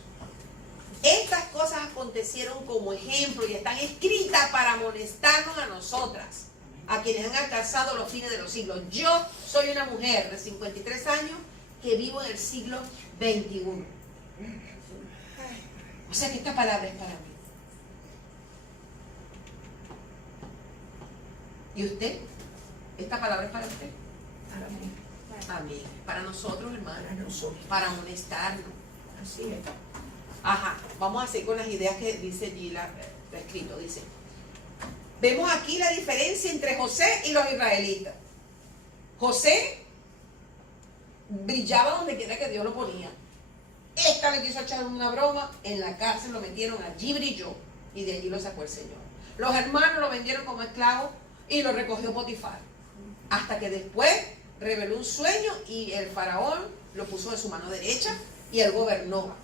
estas cosas acontecieron como ejemplo y están escritas para amonestarnos a nosotras, a quienes han alcanzado los fines de los siglos. Yo soy una mujer de 53 años que vivo en el siglo XXI. O sea que esta palabra es para mí. ¿Y usted? ¿Esta palabra es para usted? Para mí, Amén. Para nosotros, hermano. para nosotros. Para amonestarnos. Así es. Ajá. Vamos a seguir con las ideas que dice allí la escrito. Dice, vemos aquí la diferencia entre José y los israelitas. José brillaba donde quiera que Dios lo ponía. Esta le quiso echar una broma, en la cárcel lo metieron, allí brilló, y de allí lo sacó el Señor. Los hermanos lo vendieron como esclavo y lo recogió Potifar. hasta que después reveló un sueño y el faraón lo puso en su mano derecha y él gobernó.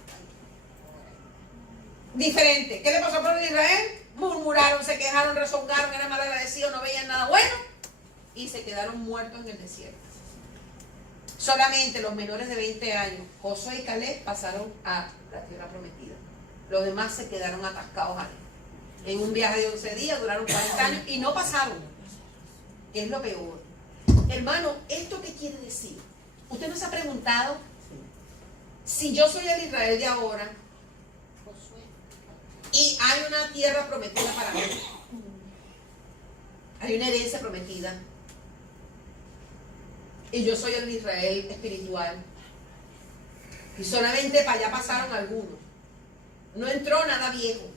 Diferente. ¿Qué le pasó al pueblo de Israel? Murmuraron, se quejaron, rezongaron, eran malagradecidos, no veían nada bueno y se quedaron muertos en el desierto. Solamente los menores de 20 años, Josué y Caleb, pasaron a la tierra prometida. Los demás se quedaron atascados ahí. En un viaje de 11 días, duraron 40 años y no pasaron. Es lo peor. Hermano, ¿esto qué quiere decir? ¿Usted no se ha preguntado si yo soy el Israel de ahora y hay una tierra prometida para mí? Hay una herencia prometida. Y yo soy el Israel espiritual. Y solamente para allá pasaron algunos. No entró nada viejo.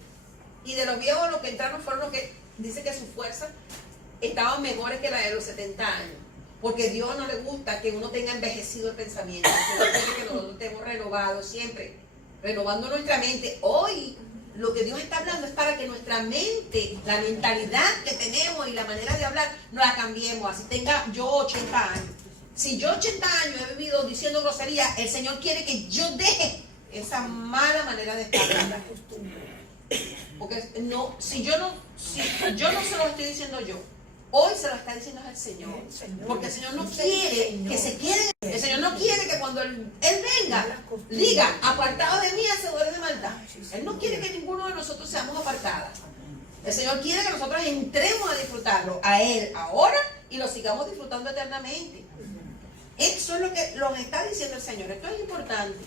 Y de los viejos los que entraron fueron los que dice que su fuerza estaban mejores que la de los 70 años. Porque a Dios no le gusta que uno tenga envejecido el pensamiento. Dios quiere que nosotros estemos renovados siempre. Renovando nuestra mente. Hoy lo que Dios está hablando es para que nuestra mente, la mentalidad que tenemos y la manera de hablar, no la cambiemos. Así tenga yo 80 años. Si yo 80 años he vivido diciendo grosería, el Señor quiere que yo deje esa mala manera de estar. Porque no, si yo no se lo estoy diciendo yo, hoy se lo está diciendo el Señor. Porque el Señor no quiere que se queden. El Señor no quiere que cuando Él venga, diga, apartado de mí, hacedores de maldad. Él no quiere que ninguno de nosotros seamos apartados. El Señor quiere que nosotros entremos a disfrutarlo, a Él ahora, y lo sigamos disfrutando eternamente. Eso es lo que nos está diciendo el Señor. Esto es importante.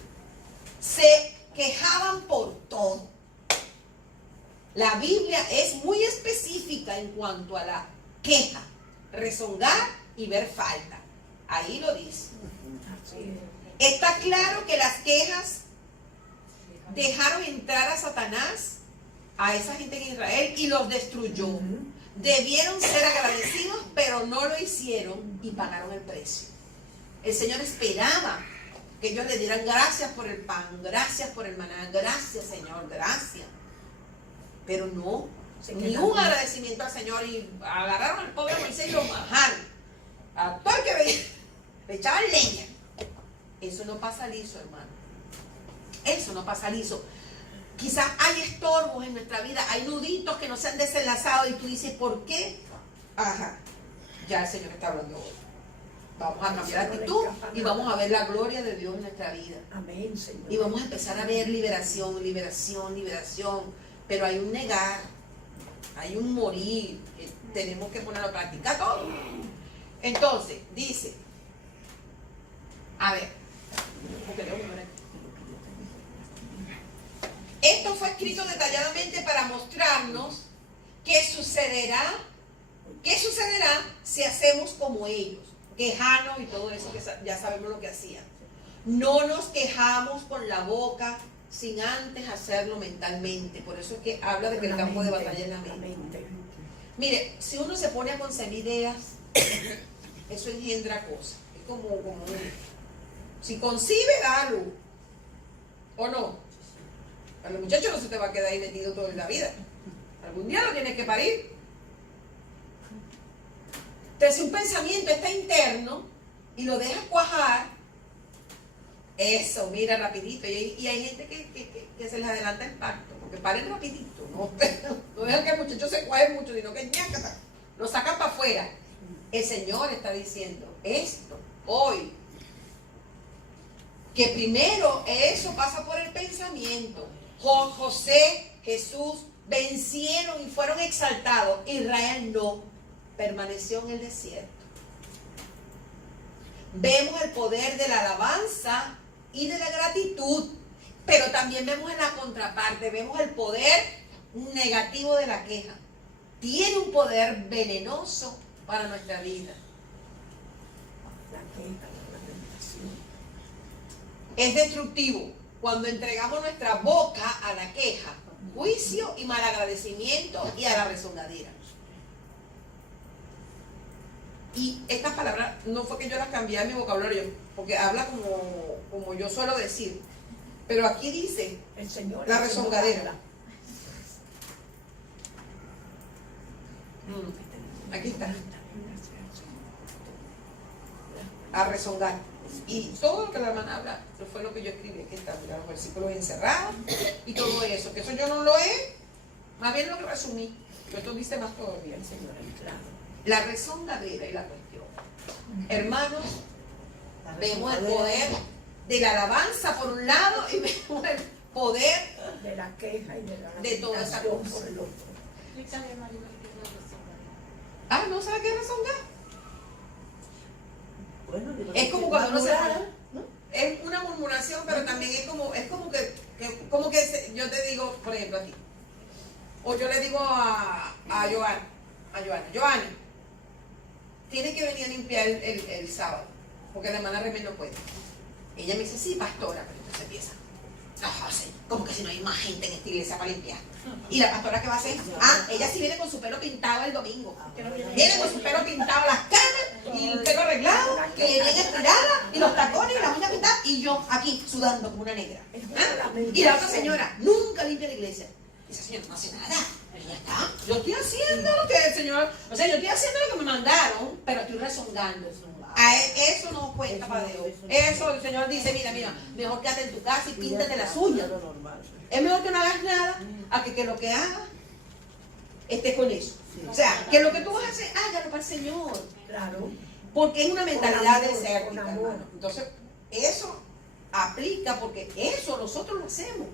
Se quejaban por todo. La Biblia es muy específica en cuanto a la queja, rezongar y ver falta. Ahí lo dice. Está claro que las quejas dejaron entrar a Satanás, a esa gente en Israel, y los destruyó. Debieron ser agradecidos, pero no lo hicieron y pagaron el precio. El Señor esperaba que ellos le dieran gracias por el pan, gracias por el maná, gracias Señor, gracias. Pero no, ni un agradecimiento al Señor, y agarraron al pobre Moisés y lo bajaron. A todo el que veía, le echaban leña. Eso no pasa liso, hermano. Eso no pasa liso. Quizás hay estorbos en nuestra vida, hay nuditos que no se han desenlazado y tú dices, ¿por qué? Ajá, ya el Señor está hablando hoy. Vamos a cambiar de actitud y vamos a ver la gloria de Dios en nuestra vida. Amén, Señor. Y vamos a empezar a ver liberación, liberación, liberación. Pero hay un negar, hay un morir, que tenemos que ponerlo a practicar todo. Entonces, dice, a ver, esto fue escrito detalladamente para mostrarnos qué sucederá si hacemos como ellos, quejarnos y todo eso, que ya sabemos lo que hacían. No nos quejamos con la boca sin antes hacerlo mentalmente. Por eso es que habla de que el campo de batalla es la mente. Mire, si uno se pone a concebir ideas, eso engendra cosas. Es como si concibe, da luz. ¿O no? A los muchachos no se te va a quedar ahí metido toda la vida. Algún día lo tienes que parir. Entonces, si un pensamiento está interno y lo dejas cuajar, eso, mira, rapidito. Y hay gente que se les adelanta el pacto, porque paren rapidito. No dejan que el muchacho se cuaje mucho, sino que ñácata, lo sacan para afuera. El Señor está diciendo esto hoy, que primero eso pasa por el pensamiento. José, Jesús vencieron y fueron exaltados. Israel no, permaneció en el desierto. Vemos el poder de la alabanza y de la gratitud, pero también vemos en la contraparte, vemos el poder negativo de la queja. Tiene un poder venenoso para nuestra vida. Es destructivo cuando entregamos nuestra boca a la queja, juicio y malagradecimiento y a la rezongadera. Y estas palabras no fue que yo las cambié en mi vocabulario, porque habla como yo suelo decir. Pero aquí dice el Señor, la rezongadera. Aquí está. a rezongar. Y todo lo que la hermana habla fue lo que yo escribí, que está, mira, los versículos encerrados y todo eso, que eso yo no lo he, más bien lo resumí, pero esto dice más todavía. El Señor ha entrado. La rezongadera y la cuestión. Hermanos, vemos el poder de la alabanza por un lado y vemos el poder De la queja y de la de toda esa lamentación cosa. por el otro. Explícame, María, qué es la rezongar. Ah, ¿no sabe qué es rezongar? Bueno, yo Es como cuando uno se murmurar, ¿no? es una murmuración, pero también es como que yo te digo, por ejemplo, aquí. O yo le digo a Joana, tiene que venir a limpiar el sábado, porque la hermana Remé no puede. Ella me dice, sí, pastora, pero entonces empieza. No, sí, como que si no hay más gente en esta iglesia para limpiar. ¿Y la pastora qué va a hacer? Ah, ella sí viene con su pelo pintado el domingo. Viene con su pelo pintado las canas y el pelo arreglado, y bien estirada, y los tacones y las uñas pintadas, y yo aquí sudando como una negra. ¿Ah? Y la otra señora nunca limpia la iglesia. Esa señora no hace nada. Pero ya está. Yo estoy haciendo lo que el Señor, o sea, yo estoy haciendo lo que me mandaron, pero estoy rezongando. Eso no cuenta para Dios. Eso el Señor dice, mira, mejor quédate en tu casa y píntate las uñas. Lo normal. Es mejor que no hagas nada a que lo que hagas estés con eso. O sea, que lo que tú vas a hacer, hágalo para el Señor. Claro. Porque es una mentalidad amor, desértica, con amor. hermano. Entonces, eso aplica porque eso nosotros lo hacemos.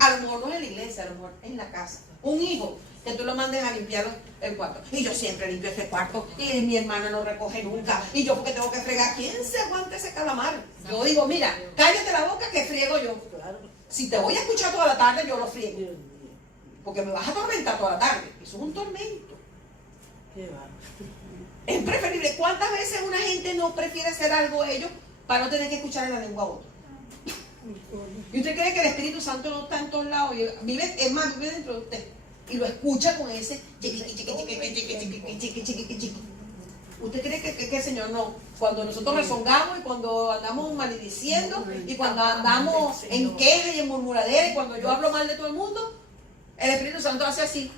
A lo mejor no es en la iglesia, a lo mejor en la casa. Un hijo, que tú lo mandes a limpiar el cuarto. Y yo siempre limpio este cuarto y mi hermana no recoge nunca. Y yo porque tengo que fregar. ¿Quién se aguanta ese calamar? Yo digo, mira, cállate la boca que friego yo. Claro. Si te voy a escuchar toda la tarde, yo lo friego. Dios mío. Porque me vas a atormentar toda la tarde. Eso es un tormento. Qué va. Es preferible. ¿Cuántas veces una gente no prefiere hacer algo ellos para no tener que escuchar en la lengua a otro? ¿Y usted cree que el Espíritu Santo no está en todos lados? Vive, es más, vive dentro de usted. Y lo escucha con ese chiqui. ¿Usted cree que el Señor no? Cuando nosotros rezongamos y cuando andamos maldiciendo y cuando andamos en queja y en murmuradera y cuando yo hablo mal de todo el mundo, el Espíritu Santo hace así.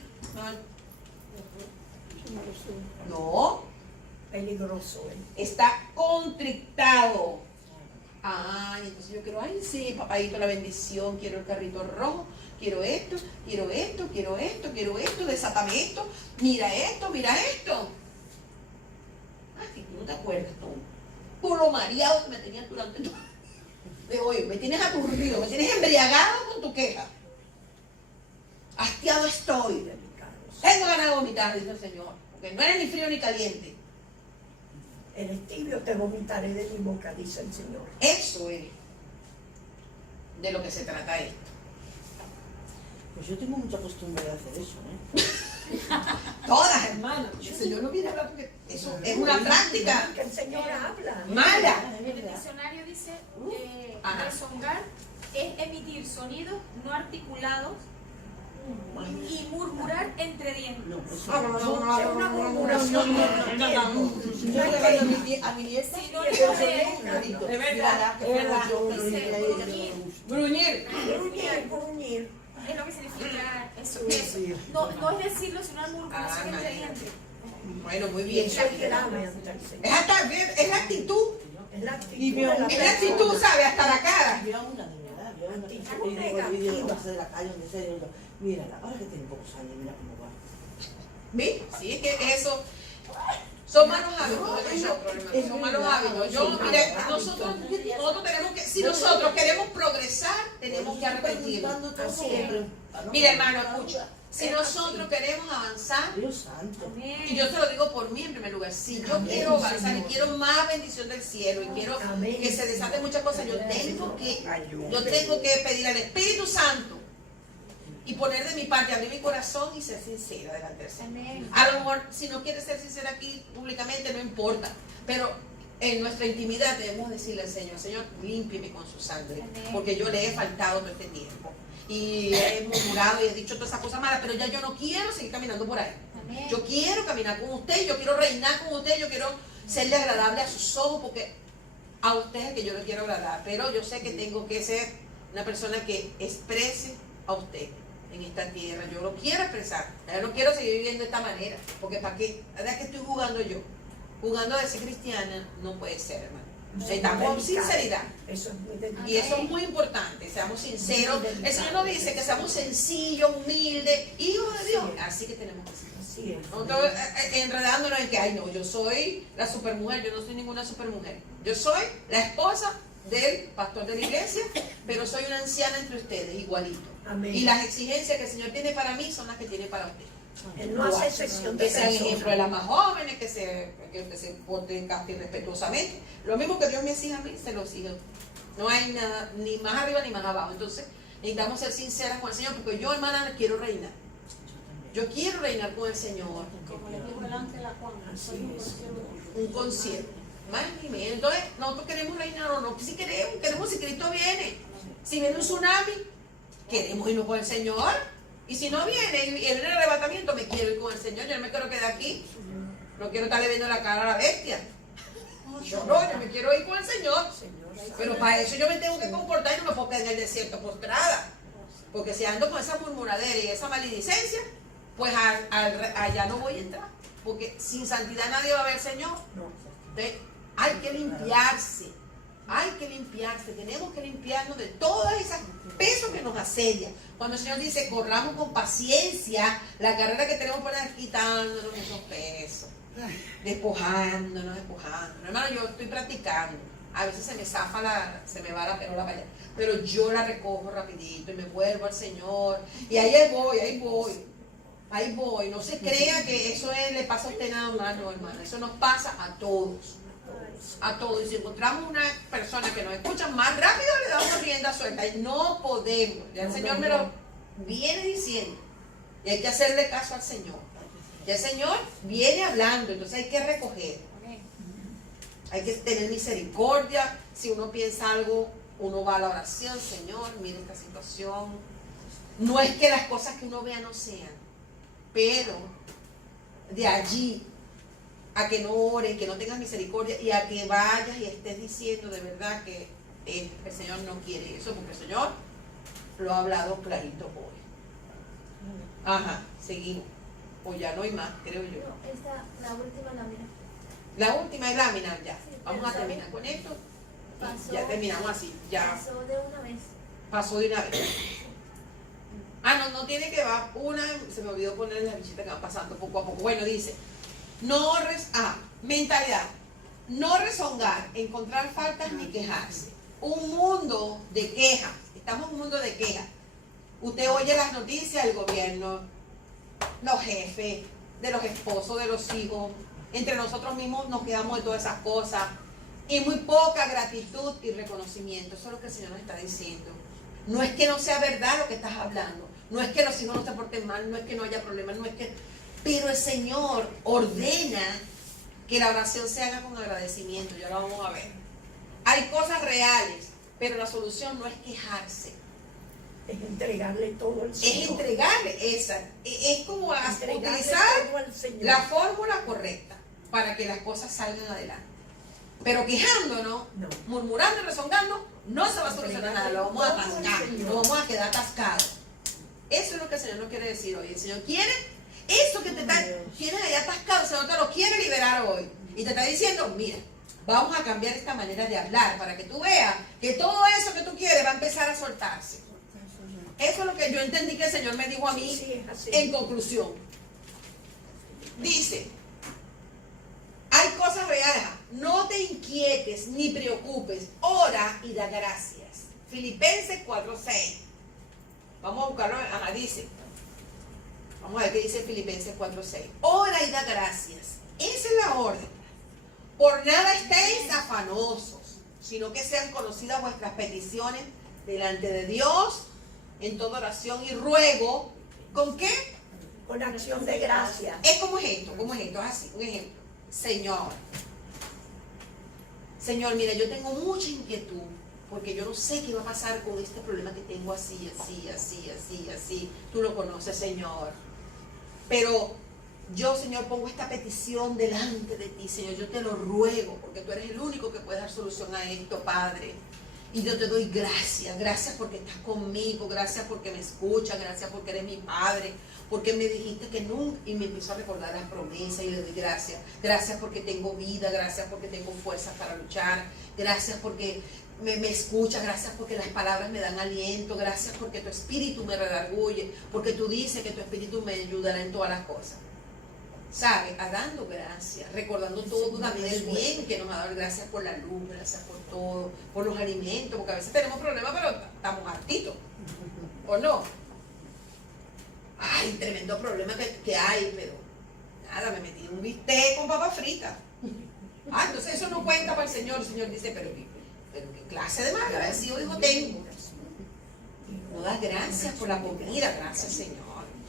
No, Peligroso. está contrictado. Ay, entonces yo quiero, ay, sí, papadito, la bendición, quiero el carrito rojo, quiero esto, quiero esto, quiero esto, quiero esto, desátame esto, mira esto, mira esto. Ay, si tú no te acuerdas, tú, por lo mareado que me tenías durante todo. De hoy, me tienes aturdido, me tienes embriagado con tu queja. Hastiado estoy. Tengo ganas de vomitar, dice el Señor, porque no eres ni frío ni caliente. Eres tibio, te vomitaré de mi boca, dice el Señor. Eso es de lo que se trata esto. Pues yo tengo mucha costumbre de hacer eso, Todas, hermanos. El Señor no viene a hablar porque eso es una práctica Que el Señor habla. mala. Es En el verdad. diccionario dice Ajá. rezongar es emitir sonidos no articulados y murmurar entre dientes. No, eso Es una murmuración. Yo le digo a mi nieta, Sinónimo de Es verdad, es verdad. dice Gruñir. Gruñir, gruñir. es lo que significa eso. No es decirlo, sino una murmuración entre dientes. Bueno, muy Y bien. eso es grave ante el Señor. Es hasta es la actitud. Es la actitud Y veo- de la Es la actitud, ¿sabe? Hasta la cara. Había una, de verdad, había una. Actitud Y luego el vídeo negativa. de la calle donde se digo, mira, ahora que tiene pocos años, mira cómo va. ¿Ves? Sí, es que eso son malos hábitos de nosotros, hermano. Son malos hábitos. Mire, nosotros tenemos que, si nosotros queremos progresar, tenemos que arrepentirnos. Así es. Mira, hermano, escucha. Si nosotros queremos avanzar, Dios santo. y yo te lo digo por mí en primer lugar, si yo quiero avanzar y quiero más bendición del cielo y quiero Amén. que se desaten muchas cosas, yo tengo que pedir al Espíritu Santo y poner de mi parte, abrir mi corazón y ser sincera delante del Señor. Amén. A lo mejor, si no quieres ser sincera aquí públicamente, no importa, pero en nuestra intimidad debemos decirle al Señor, Señor, límpieme con su sangre, Amén. porque yo le he faltado todo este tiempo. Y he murmurado y he dicho todas esas cosas malas, pero ya yo no quiero seguir caminando por ahí. Amén. Yo quiero caminar con usted, yo quiero reinar con usted, yo quiero serle agradable a sus ojos, porque a usted es que yo le quiero agradar, pero yo sé que tengo que ser una persona que exprese a usted en esta tierra. Yo lo quiero expresar, yo no quiero seguir viviendo de esta manera, porque ¿para qué? ¿Verdad que estoy jugando yo? jugando de ser cristiana, no puede ser, hermano. Eso es Necesitamos muy delicado. sinceridad. Eso es muy delicado. Y eso es muy importante, seamos sinceros. El Señor nos dice que seamos sencillos, humildes, hijos de Dios. Así que tenemos que ser. Así es. Nosotros enredándonos en que, ay no, yo soy la supermujer, yo no soy ninguna supermujer. Yo soy la esposa del pastor de la iglesia, pero soy una anciana entre ustedes, igualito. Amén. Y las exigencias que el Señor tiene para mí son las que tiene para usted. Él no hace excepción de Que sean ejemplo de personas. las más jóvenes, que se porten casta y respetuosamente. Lo mismo que Dios me exige a mí, se lo exige. No hay nada, ni más arriba ni más abajo. Entonces, necesitamos ser sinceras con el Señor, porque yo, hermana, quiero reinar. Yo quiero reinar con el Señor. Como le dijo delante la Juan, soy un concierto. Un concierto. Más ni menos. Entonces, nosotros queremos reinar o no. Si queremos si Cristo viene. Si viene un tsunami, queremos irnos con el Señor. Y si no viene, y en el arrebatamiento, me quiero ir con el Señor. Yo no me quiero quedar aquí. No quiero estarle viendo la cara a la bestia. Yo me quiero ir con el Señor. Pero para eso yo me tengo que comportar y no me puedo quedar en el desierto postrada. Porque si ando con esa murmuradera y esa maledicencia, pues allá no voy a entrar. Porque sin santidad nadie va a ver al Señor. Entonces, hay que limpiarse. Hay que limpiarse. Tenemos que limpiarnos de todas esas pesos que nos asedian. Cuando el Señor dice, corramos con paciencia la carrera que tenemos por ahí, quitándonos esos pesos. Despojándonos. Hermano, yo estoy practicando. A veces se me zafa se me va la perola para allá. Pero yo la recojo rapidito y me vuelvo al Señor. Y ahí voy. No se crea que eso le pasa a usted nada más, no, hermano. Eso nos pasa a todos. A todos. Y si encontramos una persona que nos escucha más rápido, le damos rienda suelta. Y no podemos. Ya el Señor me lo viene diciendo. Y hay que hacerle caso al Señor. Ya el Señor viene hablando, entonces hay que recoger. Hay que tener misericordia. Si uno piensa algo, uno va a la oración. Señor, mire esta situación. No es que las cosas que uno vea no sean, pero de allí a que no ores, que no tengas misericordia y a que vayas y estés diciendo de verdad que el Señor no quiere eso, porque el Señor lo ha hablado clarito hoy. Ajá, seguimos. O ya no hay más, creo yo. No, esta, la última lámina. La última es lámina, ya. Sí, Vamos pero a terminar con esto. Pasó- Ya terminamos así. Ya Pasó de una vez. pasó de una vez. Ah, no tiene que va una. Se me olvidó poner las bichitas que van pasando poco a poco. Bueno, dice. Mentalidad. No rezongar, encontrar faltas ni quejarse. Un mundo de quejas. Estamos en un mundo de quejas. Usted oye las noticias del gobierno, los jefes, de los esposos, de los hijos. Entre nosotros mismos nos quedamos de todas esas cosas. Y muy poca gratitud y reconocimiento. Eso es lo que el Señor nos está diciendo. No es que no sea verdad lo que estás hablando. No es que los hijos no se porten mal. No es que no haya problemas. No es que... Pero el Señor ordena que la oración se haga con agradecimiento. Ya lo vamos a ver. Hay cosas reales, pero la solución no es quejarse. Es entregarle todo al Señor. Es entregarle esa. Es como Entregarle utilizar todo al Señor. la fórmula correcta para que las cosas salgan adelante. Pero quejándonos, No. murmurando y rezongando, no se va a solucionar nada. Lo vamos a Todo al atascar, Señor. lo vamos a quedar atascados. Eso es lo que el Señor nos quiere decir hoy. El Señor quiere eso que tienes ahí atascado, el Señor te lo quiere liberar hoy. Y te está diciendo, mira, vamos a cambiar esta manera de hablar para que tú veas que todo eso que tú quieres va a empezar a soltarse. Eso es lo que yo entendí que el Señor me dijo a mí Sí, es así. en conclusión. Dice, hay cosas reales, no te inquietes ni preocupes, ora y da gracias. Filipenses 4:6. Vamos a buscarlo, dice. Vamos a ver qué dice Filipenses 4:6. Ora y da gracias. Esa es la orden. Por nada estéis afanosos, sino que sean conocidas vuestras peticiones delante de Dios en toda oración y ruego. ¿Con qué? Con acción de gracia. ¿Cómo es esto? Es así, un ejemplo. Señor, mira, yo tengo mucha inquietud porque yo no sé qué va a pasar con este problema que tengo así. Tú lo conoces, Señor. Pero yo, Señor, pongo esta petición delante de ti, Señor. Yo te lo ruego porque tú eres el único que puede dar solución a esto, Padre. Y yo te doy gracias, gracias porque estás conmigo, gracias porque me escuchas, gracias porque eres mi padre, porque me dijiste que nunca, y me empiezo a recordar las promesas y le doy gracias. Gracias porque tengo vida, gracias porque tengo fuerzas para luchar, gracias porque me escuchas, gracias porque las palabras me dan aliento, gracias porque tu espíritu me redarguye, porque tú dices que tu espíritu me ayudará en todas las cosas. ¿Sabes? Dando gracias, recordando todo también el bien que nos ha dado, gracias por la luz, gracias por todo, por los alimentos, porque a veces tenemos problemas, pero estamos hartitos, ¿o no? Ay, tremendo problema que hay, pero nada, me metí en un bistec con papas fritas. Ah, entonces eso no cuenta para el Señor dice, pero qué clase de malagradecido hijo tengo. No das gracias por la comida, gracias Señor.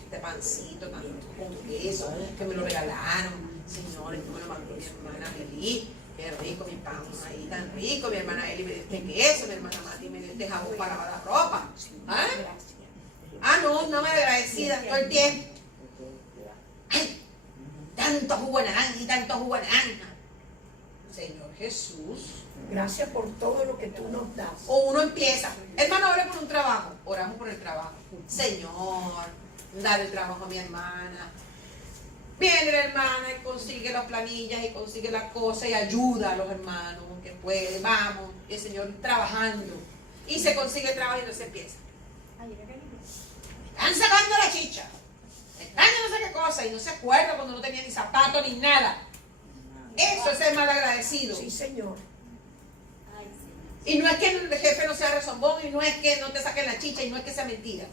Este pancito, tanto con queso, que me lo regalaron, Señor, esto me lo mandó mi hermana Eli, qué rico mi pan ahí, tan rico, mi hermana Eli me dio este queso, mi hermana Mati me dio este jabón para lavar la ropa. ¿Ah? No me agradecida todo el tiempo. Ay, tanto jugo de naranja y tanto jugo de naranja. Señor Jesús. Gracias por todo lo que tú nos das. O uno empieza, hermano, ore por un trabajo, oramos por el trabajo. Señor, dar el trabajo a mi hermana. Viene la hermana y consigue las planillas y consigue las cosas y ayuda a los hermanos que puede, vamos, y el Señor trabajando. Y se consigue el trabajo y entonces empieza. Están sacando la chicha. Están no sé qué cosa y no se acuerda cuando no tenía ni zapatos ni nada. Eso es ser mal agradecido. Sí, Señor. Y no es que el jefe no sea rezombón y no es que no te saquen la chicha y no es que sea mentira.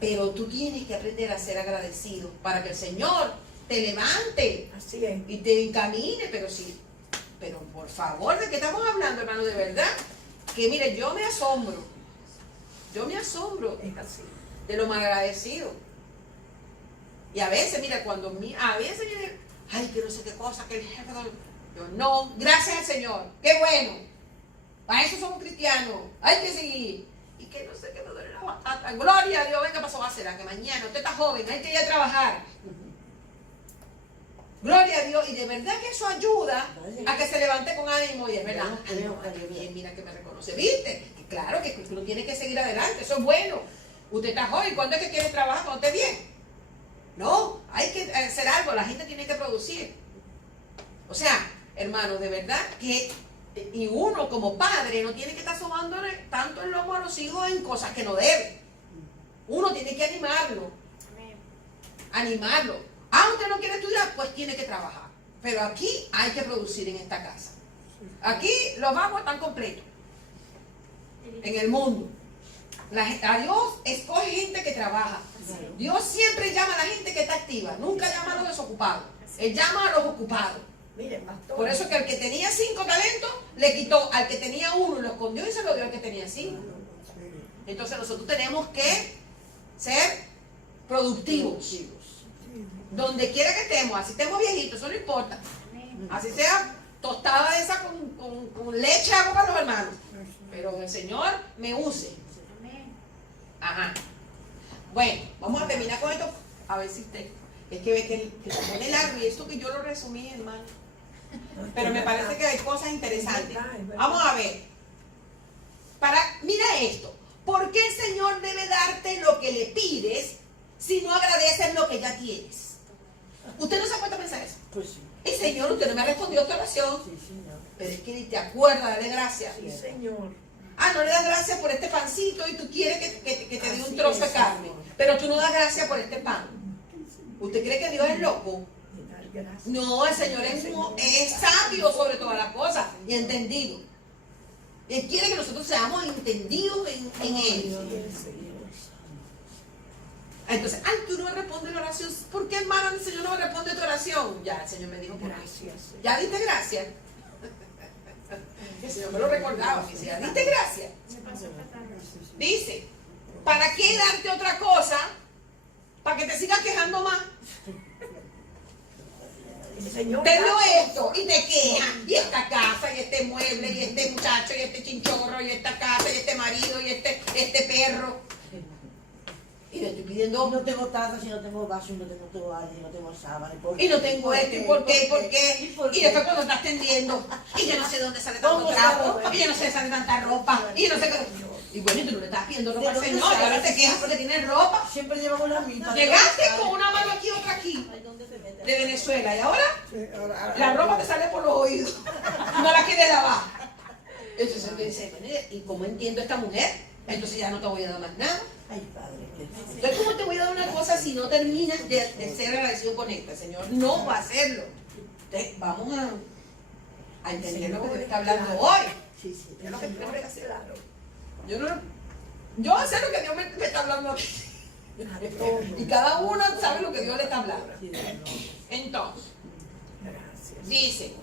Pero tú tienes que aprender a ser agradecido para que el Señor te levante. Así es. Y te encamine, pero por favor, ¿de qué estamos hablando, hermano? De verdad, que mire, yo me asombro Es así. de lo malagradecido. Y a veces, mira, a veces viene, ay, que no sé qué cosa, que el jefe, yo no, gracias al Señor, qué bueno, para eso somos cristianos, hay que seguir. Y que no sé qué me duele la batata, gloria a Dios, venga, pasó a será que mañana usted está joven, hay que ir a trabajar. Gloria a Dios, y de verdad que eso ayuda a que se levante con ánimo, y es verdad, ay, no, qué bien, mira que me reconoce, ¿viste? Y claro que uno tiene que seguir adelante, eso es bueno. Usted está joven, ¿cuándo es que quiere trabajar? Cuando esté bien. No, hay que hacer algo, la gente tiene que producir. O sea, hermano, de verdad que, y uno como padre no tiene que estar sobándole tanto el lomo a los hijos en cosas que no debe. Uno tiene que animarlo. Animarlo. Aunque no quiere estudiar, pues tiene que trabajar. Pero aquí hay que producir en esta casa. Aquí los vagos están completos. En el mundo. A Dios escoge gente que trabaja. Dios siempre llama a la gente que está activa. Nunca llama a los desocupados. Él llama a los ocupados. Mire, pastor. Por eso que al que tenía 5 talentos, le quitó. Al que tenía 1, lo escondió y se lo dio al que tenía 5. Entonces nosotros tenemos que ser productivos. Donde quiera que estemos, así estemos viejitos, eso no importa. Así sea tostada esa con leche, hago para los hermanos. Pero el Señor me use. Ajá. Bueno, vamos a terminar con esto. A ver si usted. Es que ve que se pone largo y esto que yo lo resumí, hermano. Pero me parece que hay cosas interesantes. Vamos a ver. Mira esto. ¿Por qué el Señor debe darte lo que le pides si no agradeces lo que ya tienes? ¿Usted no se ha puesto a pensar eso? Pues sí. El Señor, usted no me ha respondido a esta oración. Sí, señor. Pero es que ni te acuerdas, dale gracias. Sí, Señor. No le das gracias por este pancito y tú quieres que te dé un Así trozo de es, carne. Señor. Pero tú no das gracias por este pan. ¿Usted cree que Dios es loco? De dar gracias. No, el Señor es sabio sobre todas las cosas y entendido. Él quiere que nosotros seamos entendidos en Él. Entonces, tú no respondes la oración. ¿Por qué, hermano, el Señor no me responde tu oración? Ya, el Señor me dijo por qué. Gracias. ¿Ya diste gracias? El Señor me lo recordaba. Dice, ¿ya diste gracias? Dice, ¿para qué darte otra cosa? ¿Para que te sigas quejando más? El Señor Te dio da esto y te quejas. Y esta casa, y este mueble, y este muchacho, y este chinchorro, y esta casa, y este marido, y este perro. Y y le estoy Y pidiendo, no tengo tazas, y no tengo vasos, y no tengo toallas, y no tengo sábana. y no tengo esto, y por qué, y por qué, ¿Y por y qué? después cuando estás tendiendo, y yo no sé dónde sale tanto ¿Cómo trapo, sabe? y yo no sé dónde sale tanta ropa, y yo no sé qué. Y bueno, y tú no le estás pidiendo ropa ¿De al dónde Señor, y ahora sabes? te quejas porque tienes ropa. Siempre llevamos la misma. Llegaste con una mano aquí, otra aquí, Ay, ¿dónde se mete? de Venezuela, y ahora Ahora- la ropa te sale por los oídos, no la quieres lavar. Entonces me dice, bueno, ¿y cómo entiendo a esta mujer? Entonces ya no te voy a dar más nada. Ay, padre, qué Entonces, ¿cómo te voy a dar una cosa si no terminas de ser agradecido con esta? Señor no va a hacerlo. Entonces, vamos a entender lo que Dios está hablando hoy. Sí, sí. Es lo que tenemos que hacer. Claro. Yo sé lo que Dios me está hablando aquí. Y cada uno sabe lo que Dios le está hablando. Sí, no. Entonces, Gracias. dice,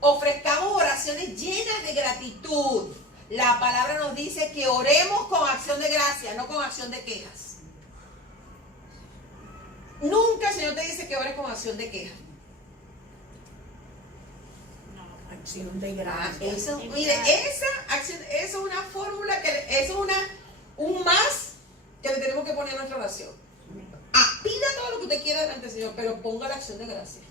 ofrezcamos oraciones llenas de gratitud. La palabra nos dice que oremos con acción de gracia, no con acción de quejas. Nunca el Señor te dice que ores con acción de quejas. Acción de Ah, gracias. eso, mire, esa acción, eso es una fórmula, eso es un más que le tenemos que poner a nuestra oración. Pida todo lo que usted quiera delante del Señor, pero ponga la acción de gracia.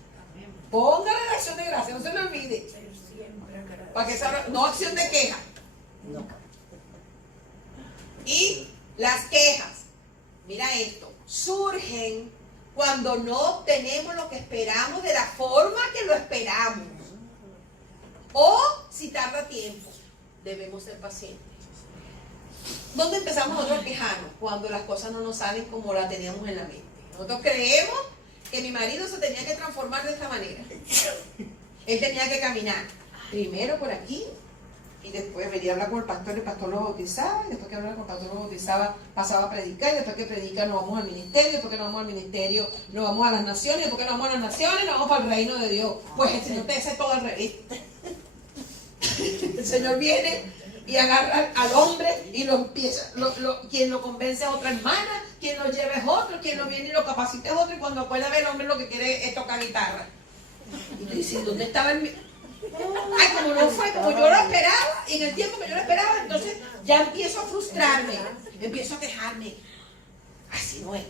Ponga la acción de gracia, no se le olvide. Ser siempre agradecido. Para que no acción de queja. No. Y las quejas, mira esto, surgen cuando no obtenemos lo que esperamos de la forma que lo esperamos. O si tarda tiempo, debemos ser pacientes. ¿Dónde empezamos nosotros a quejarnos? Cuando las cosas no nos salen como las teníamos en la mente. Nosotros creemos que mi marido se tenía que transformar de esta manera. Él tenía que caminar primero por aquí y después venía a hablar con el pastor lo bautizaba, y después que hablaba con el pastor lo bautizaba, pasaba a predicar, y después que predica nos vamos al ministerio, después que nos vamos al ministerio nos vamos a las naciones, y después que nos vamos a las naciones nos vamos para el reino de Dios. Pues el Señor te hace todo al revés. El Señor viene y agarra al hombre y lo empieza, quien lo convence a otra hermana, quien lo lleva es otro, quien lo viene y lo capacita es otro, y cuando acuerda ver el hombre lo que quiere es tocar guitarra. Y tú dices, ¿dónde estaba el... Ay, como no fue como yo lo esperaba, y en el tiempo que yo lo esperaba, entonces ya empiezo a frustrarme, empiezo a quejarme. Así no es.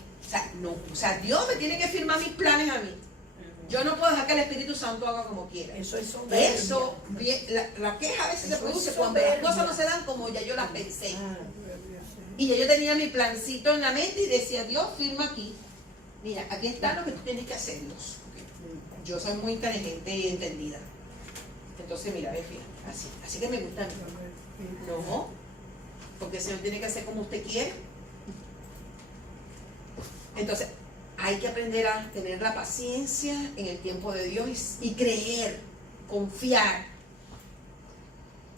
O sea, Dios me tiene que firmar mis planes a mí. Yo no puedo dejar que el Espíritu Santo haga como quiera. Eso es soberbia. Eso, la queja a veces se Eso produce es cuando las soberbia. cosas no se dan como ya yo las pensé. Ah, Y ya yo tenía mi plancito en la mente y decía, Dios, firma aquí. Mira, aquí está lo que tú tienes que hacerlos. Yo soy muy inteligente y entendida. Entonces, mira, ve, fíjate, así que me gusta a mí. No, porque el Señor tiene que hacer como usted quiere. Entonces, hay que aprender a tener la paciencia en el tiempo de Dios y creer, confiar.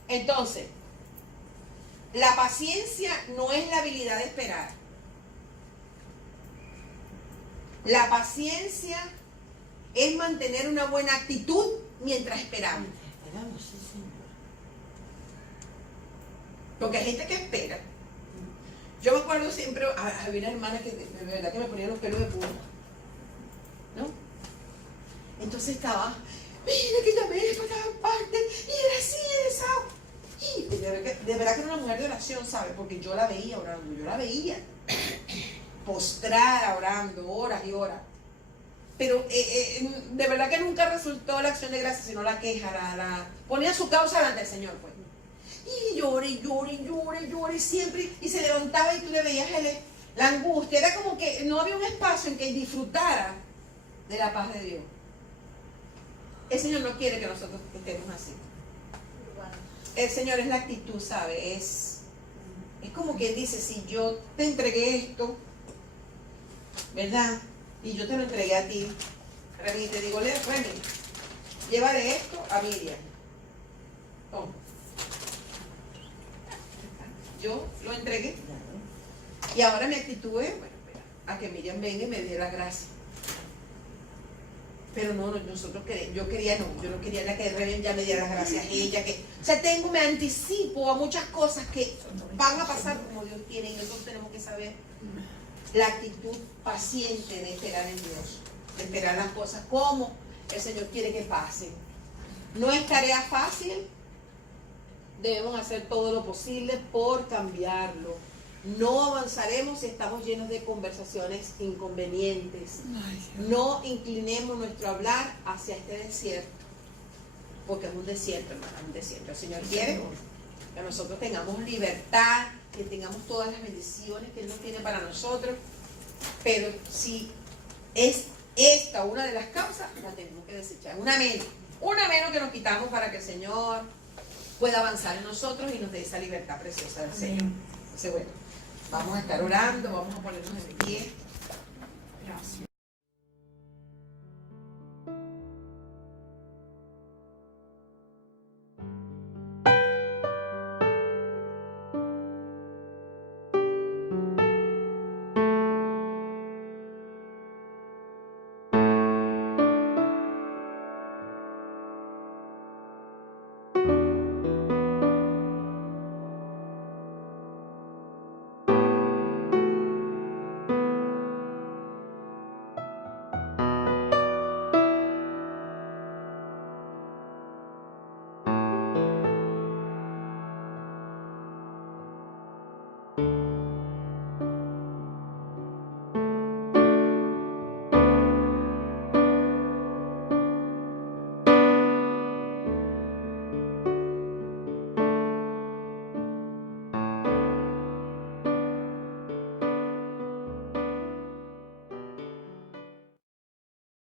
Entonces, la paciencia no es la habilidad de esperar. La paciencia es mantener una buena actitud mientras esperamos. esperamos, sí, Señor. Porque hay gente que espera. Yo me acuerdo siempre, había una hermana que de verdad que me ponía los pelos de punta, ¿no? Entonces estaba, mira que llamé para todas partes, y era así, era esa. Y de verdad que era una mujer de oración, ¿sabes? Porque yo la veía orando, yo la veía postrada orando, horas y horas. Pero de verdad que nunca resultó la acción de gracia, sino la queja, ponía su causa delante del Señor, pues. Y llore siempre, y se levantaba y tú le veías la angustia. Era como que no había un espacio en que disfrutara de la paz de Dios. El Señor no quiere que nosotros estemos así. El Señor es la actitud, ¿sabe? Es como quien dice, si yo te entregué esto, ¿verdad? Y yo te lo entregué a ti, Remy, te digo, Remy, llévale esto a Miriam. Toma. Yo lo entregué. Y ahora mi actitud es, bueno, espera, a que Miriam venga y me dé las gracias. Pero no, nosotros queríamos, yo no quería la que Remy ya me diera las gracias a ella, o sea, me anticipo a muchas cosas que van a pasar como Dios quiere, y nosotros tenemos que saber la actitud paciente de esperar en Dios, de esperar las cosas como el Señor quiere que pasen. No es tarea fácil, debemos hacer todo lo posible por cambiarlo. No avanzaremos si estamos llenos de conversaciones inconvenientes. No inclinemos nuestro hablar hacia este desierto, porque es un desierto, hermano, un desierto. El Señor quiere que nosotros tengamos libertad, que tengamos todas las bendiciones que Él nos tiene para nosotros, pero si es esta una de las causas, la tenemos que desechar. Una menos que nos quitamos para que el Señor pueda avanzar en nosotros y nos dé esa libertad preciosa del Señor. Entonces, bueno, vamos a estar orando, vamos a ponernos en pie. Gracias.